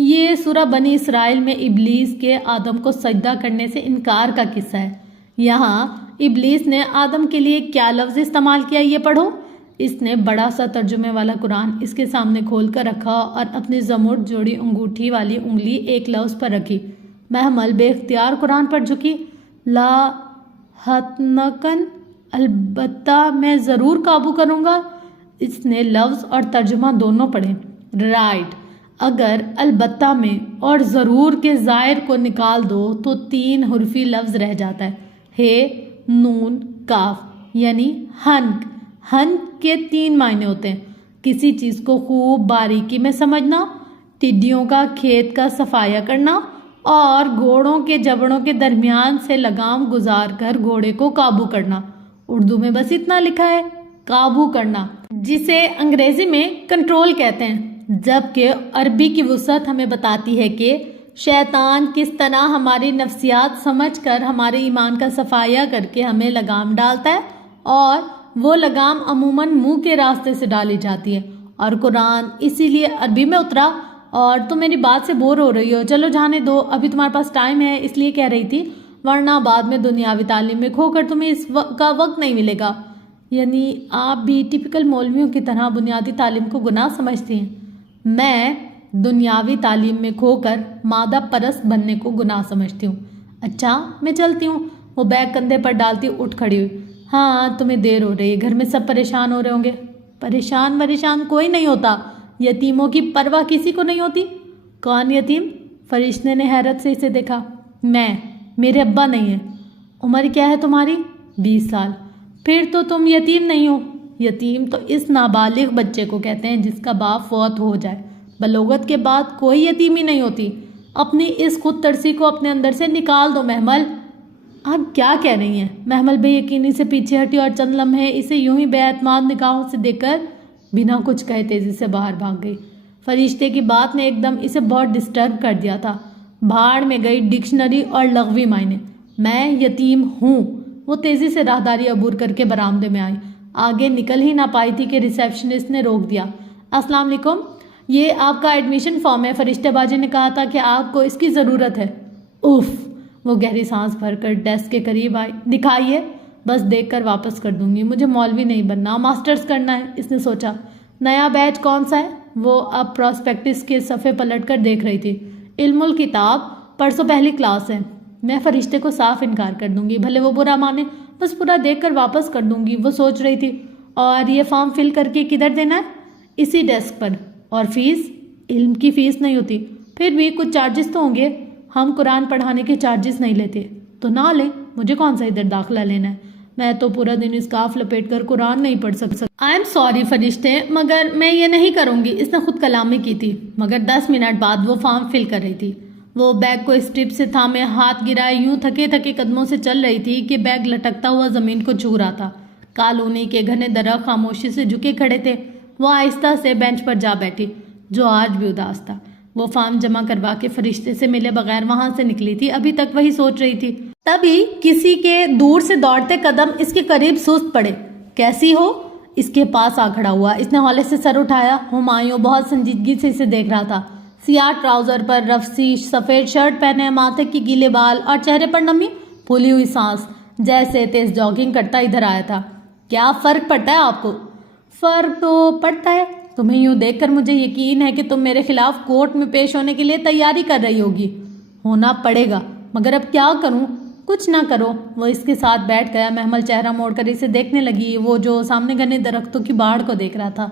یہ سورہ بنی اسرائیل میں ابلیس کے آدم کو سجدہ کرنے سے انکار کا قصہ ہے۔ یہاں ابلیس نے آدم کے لیے کیا لفظ استعمال کیا یہ پڑھو۔ اس نے بڑا سا ترجمے والا قرآن اس کے سامنے کھول کر رکھا اور اپنی زمٹ جوڑی انگوٹھی والی انگلی ایک لفظ پر رکھی۔ محمل بے اختیار قرآن پر جھکی۔ لا حتنکن، البتہ میں ضرور قابو کروں گا۔ اس نے لفظ اور ترجمہ دونوں پڑھے۔ رائٹ، اگر البتہ میں اور ضرور کے ظاہر کو نکال دو تو 3 حرفی لفظ رہ جاتا ہے، ہے نون کاف، یعنی ہنک۔ ہنک کے 3 معنی ہوتے ہیں: کسی چیز کو خوب باریکی میں سمجھنا، ٹڈیوں کا کھیت کا صفایا کرنا، اور گھوڑوں کے جبڑوں کے درمیان سے لگام گزار کر گھوڑے کو قابو کرنا۔ اردو میں بس اتنا لکھا ہے، قابو کرنا، جسے انگریزی میں کنٹرول کہتے ہیں، جبکہ عربی کی وسعت ہمیں بتاتی ہے کہ شیطان کس طرح ہماری نفسیات سمجھ کر ہمارے ایمان کا صفایا کر کے ہمیں لگام ڈالتا ہے، اور وہ لگام عموماً منہ کے راستے سے ڈالی جاتی ہے۔ اور قرآن اسی لیے عربی میں اترا۔ اور تم میری بات سے بور ہو رہی ہو، چلو جانے دو، ابھی تمہارے پاس ٹائم ہے اس لیے کہہ رہی تھی، ورنہ بعد میں دنیاوی تعلیم میں کھو کر تمہیں اس کا وقت نہیں ملے گا۔ یعنی آپ بھی ٹپیکل مولویوں کی طرح بنیادی تعلیم کو گناہ سمجھتی ہیں۔ میں دنیاوی تعلیم میں کھو کر مادہ پرست بننے کو گناہ سمجھتی ہوں۔ اچھا میں چلتی ہوں۔ وہ بیگ کندھے پر ڈالتی اٹھ کھڑی ہوئی۔ ہاں تمہیں دیر ہو رہی ہے، گھر میں سب پریشان ہو رہے ہوں گے۔ پریشان کوئی نہیں ہوتا، یتیموں کی پرواہ کسی کو نہیں ہوتی۔ کون یتیم؟ فرشتے نے حیرت سے اسے دیکھا۔ میرے ابا نہیں ہیں۔ عمر کیا ہے تمہاری؟ 20 سال۔ پھر تو تم یتیم نہیں ہو۔ یتیم تو اس نابالغ بچے کو کہتے ہیں جس کا باپ فوت ہو جائے۔ بلوغت کے بعد کوئی یتیمی نہیں ہوتی۔ اپنی اس خود ترسی کو اپنے اندر سے نکال دو محمل۔ آپ کیا کہہ رہی ہیں؟ محمل بے یقینی سے پیچھے ہٹی اور چند لمحے اسے یوں ہی بے اعتماد نگاہوں سے دیکھ کر بنا کچھ کہے تیزی سے باہر بھاگ گئی۔ فرشتے کی بات نے ایک دم اسے بہت ڈسٹرب کر دیا تھا۔ بھاڑ میں گئی ڈکشنری اور لغوی معنی۔ میں یتیم ہوں۔ وہ تیزی سے راہداری عبور کر کے برآمدے میں آئی۔ آگے نکل ہی نہ پائی تھی کہ ریسیپشنسٹ نے روک دیا۔ السلام علیکم، یہ آپ کا ایڈمیشن فارم ہے، فرشتے باجی نے کہا تھا کہ آپ کو اس کی ضرورت ہے۔ اف، وہ گہری سانس بھر کر ڈیسک کے قریب آئی۔ دکھائیے، بس دیکھ کر واپس کر دوں گی، مجھے مولوی نہیں بننا، ماسٹرز کرنا ہے۔ اس نے سوچا، نیا بیچ کون سا ہے؟ وہ اب پراسپیکٹس کے صفحے پلٹ کر دیکھ رہی تھی۔ علم الکتاب، پرسوں پہلی کلاس ہے۔ میں فرشتے کو صاف انکار کر دوں گی، بھلے وہ برا مانے، بس پورا دیکھ کر واپس کر دوں گی، وہ سوچ رہی تھی۔ اور یہ فارم فل کر کے کدھر دینا ہے؟ اسی ڈیسک پر۔ اور فیس؟ علم کی فیس نہیں ہوتی، پھر بھی کچھ چارجز تو ہوں گے۔ ہم قرآن پڑھانے کے چارجز نہیں لیتے۔ تو نہ لیں، مجھے کون سا ادھر داخلہ لینا ہے؟ میں تو پورا دن اسکارف لپیٹ کر قرآن نہیں پڑھ سکتا۔ آئی ایم سوری فرشتے، مگر میں یہ نہیں کروں گی۔ اس نے خود کلامی کی تھی، مگر 10 منٹ بعد وہ فارم فل کر رہی تھی۔ وہ بیگ کو اسٹرپ سے تھامے ہاتھ گرائے یوں تھکے تھکے قدموں سے چل رہی تھی کہ بیگ لٹکتا ہوا زمین کو چھو رہا تھا۔ کالونی کے گھنے درخت خاموشی سے جھکے کھڑے تھے۔ وہ آہستہ سے بینچ پر جا بیٹھی، جو آج بھی اداس تھا۔ وہ فارم جمع کروا کے فرشتے سے ملے بغیر وہاں سے نکلی تھی، ابھی تک وہی سوچ رہی تھی۔ تبھی کسی کے دور سے دوڑتے قدم اس کے قریب سست پڑے۔ کیسی ہو؟ اس کے پاس آ کھڑا ہوا۔ اس نے ہولے سے سر اٹھایا۔ ہمایوں بہت سنجیدگی سے اسے دیکھ رہا تھا۔ سیاہ ٹراؤزر پر رفسی سفید شرٹ پہنے، ماتھے کی گیلے بال اور چہرے پر نمی پھولی ہوئی سانس، جیسے تیز جاگنگ کرتا ادھر آیا تھا۔ کیا فرق پڑتا ہے آپ کو؟ فرق تو پڑتا ہے۔ تمہیں یوں دیکھ کر مجھے یقین ہے کہ تم میرے خلاف کورٹ میں پیش ہونے کے لیے تیاری کر رہی ہوگی۔ ہونا پڑے گا، مگر اب کیا کروں؟ کچھ نہ کرو۔ وہ اس کے ساتھ بیٹھ گیا۔ محمل چہرہ موڑ کر اسے دیکھنے لگی، وہ جو سامنے گھنے درختوں کی باڑ کو دیکھ رہا تھا۔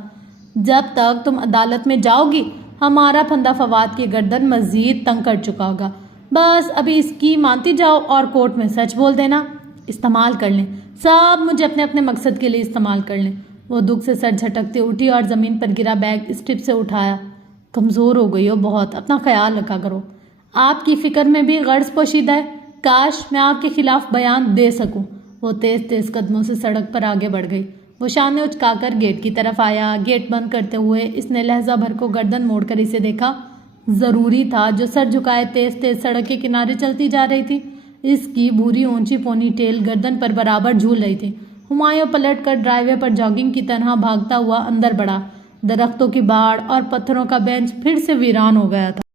جب تک تم عدالت میں جاؤ گی، ہمارا پھندا فواد کی گردن مزید تنگ کر چکا ہوگا۔ بس ابھی اس کی مانتی جاؤ اور کورٹ میں سچ بول دینا۔ استعمال کر لیں، سب مجھے اپنے اپنے مقصد کے لیے استعمال کر لیں۔ وہ دکھ سے سر جھٹکتے اٹھی اور زمین پر گرا بیگ اسٹرپ سے اٹھایا۔ کمزور ہو گئی ہو بہت، اپنا خیال رکھا کرو۔ آپ کی فکر میں بھی غرض پوشیدہ ہے، کاش میں آپ کے خلاف بیان دے سکوں۔ وہ تیز تیز قدموں سے سڑک پر آگے بڑھ گئی۔ وہ شانے اچکا کر گیٹ کی طرف آیا۔ گیٹ بند کرتے ہوئے اس نے لہجہ بھر کو گردن موڑ کر اسے دیکھا۔ ضروری تھا، جو سر جھکائے تیز تیز سڑک کے کنارے چلتی جا رہی تھی۔ اس کی بھوری اونچی پونی ٹیل گردن پر برابر جھول رہی تھی۔ ہمایوں پلٹ کر ڈرائی وے پر جاگنگ کی طرح بھاگتا ہوا اندر بڑھا۔ درختوں کی باڑ اور پتھروں کا بینچ پھر سے ویران ہو گیا تھا۔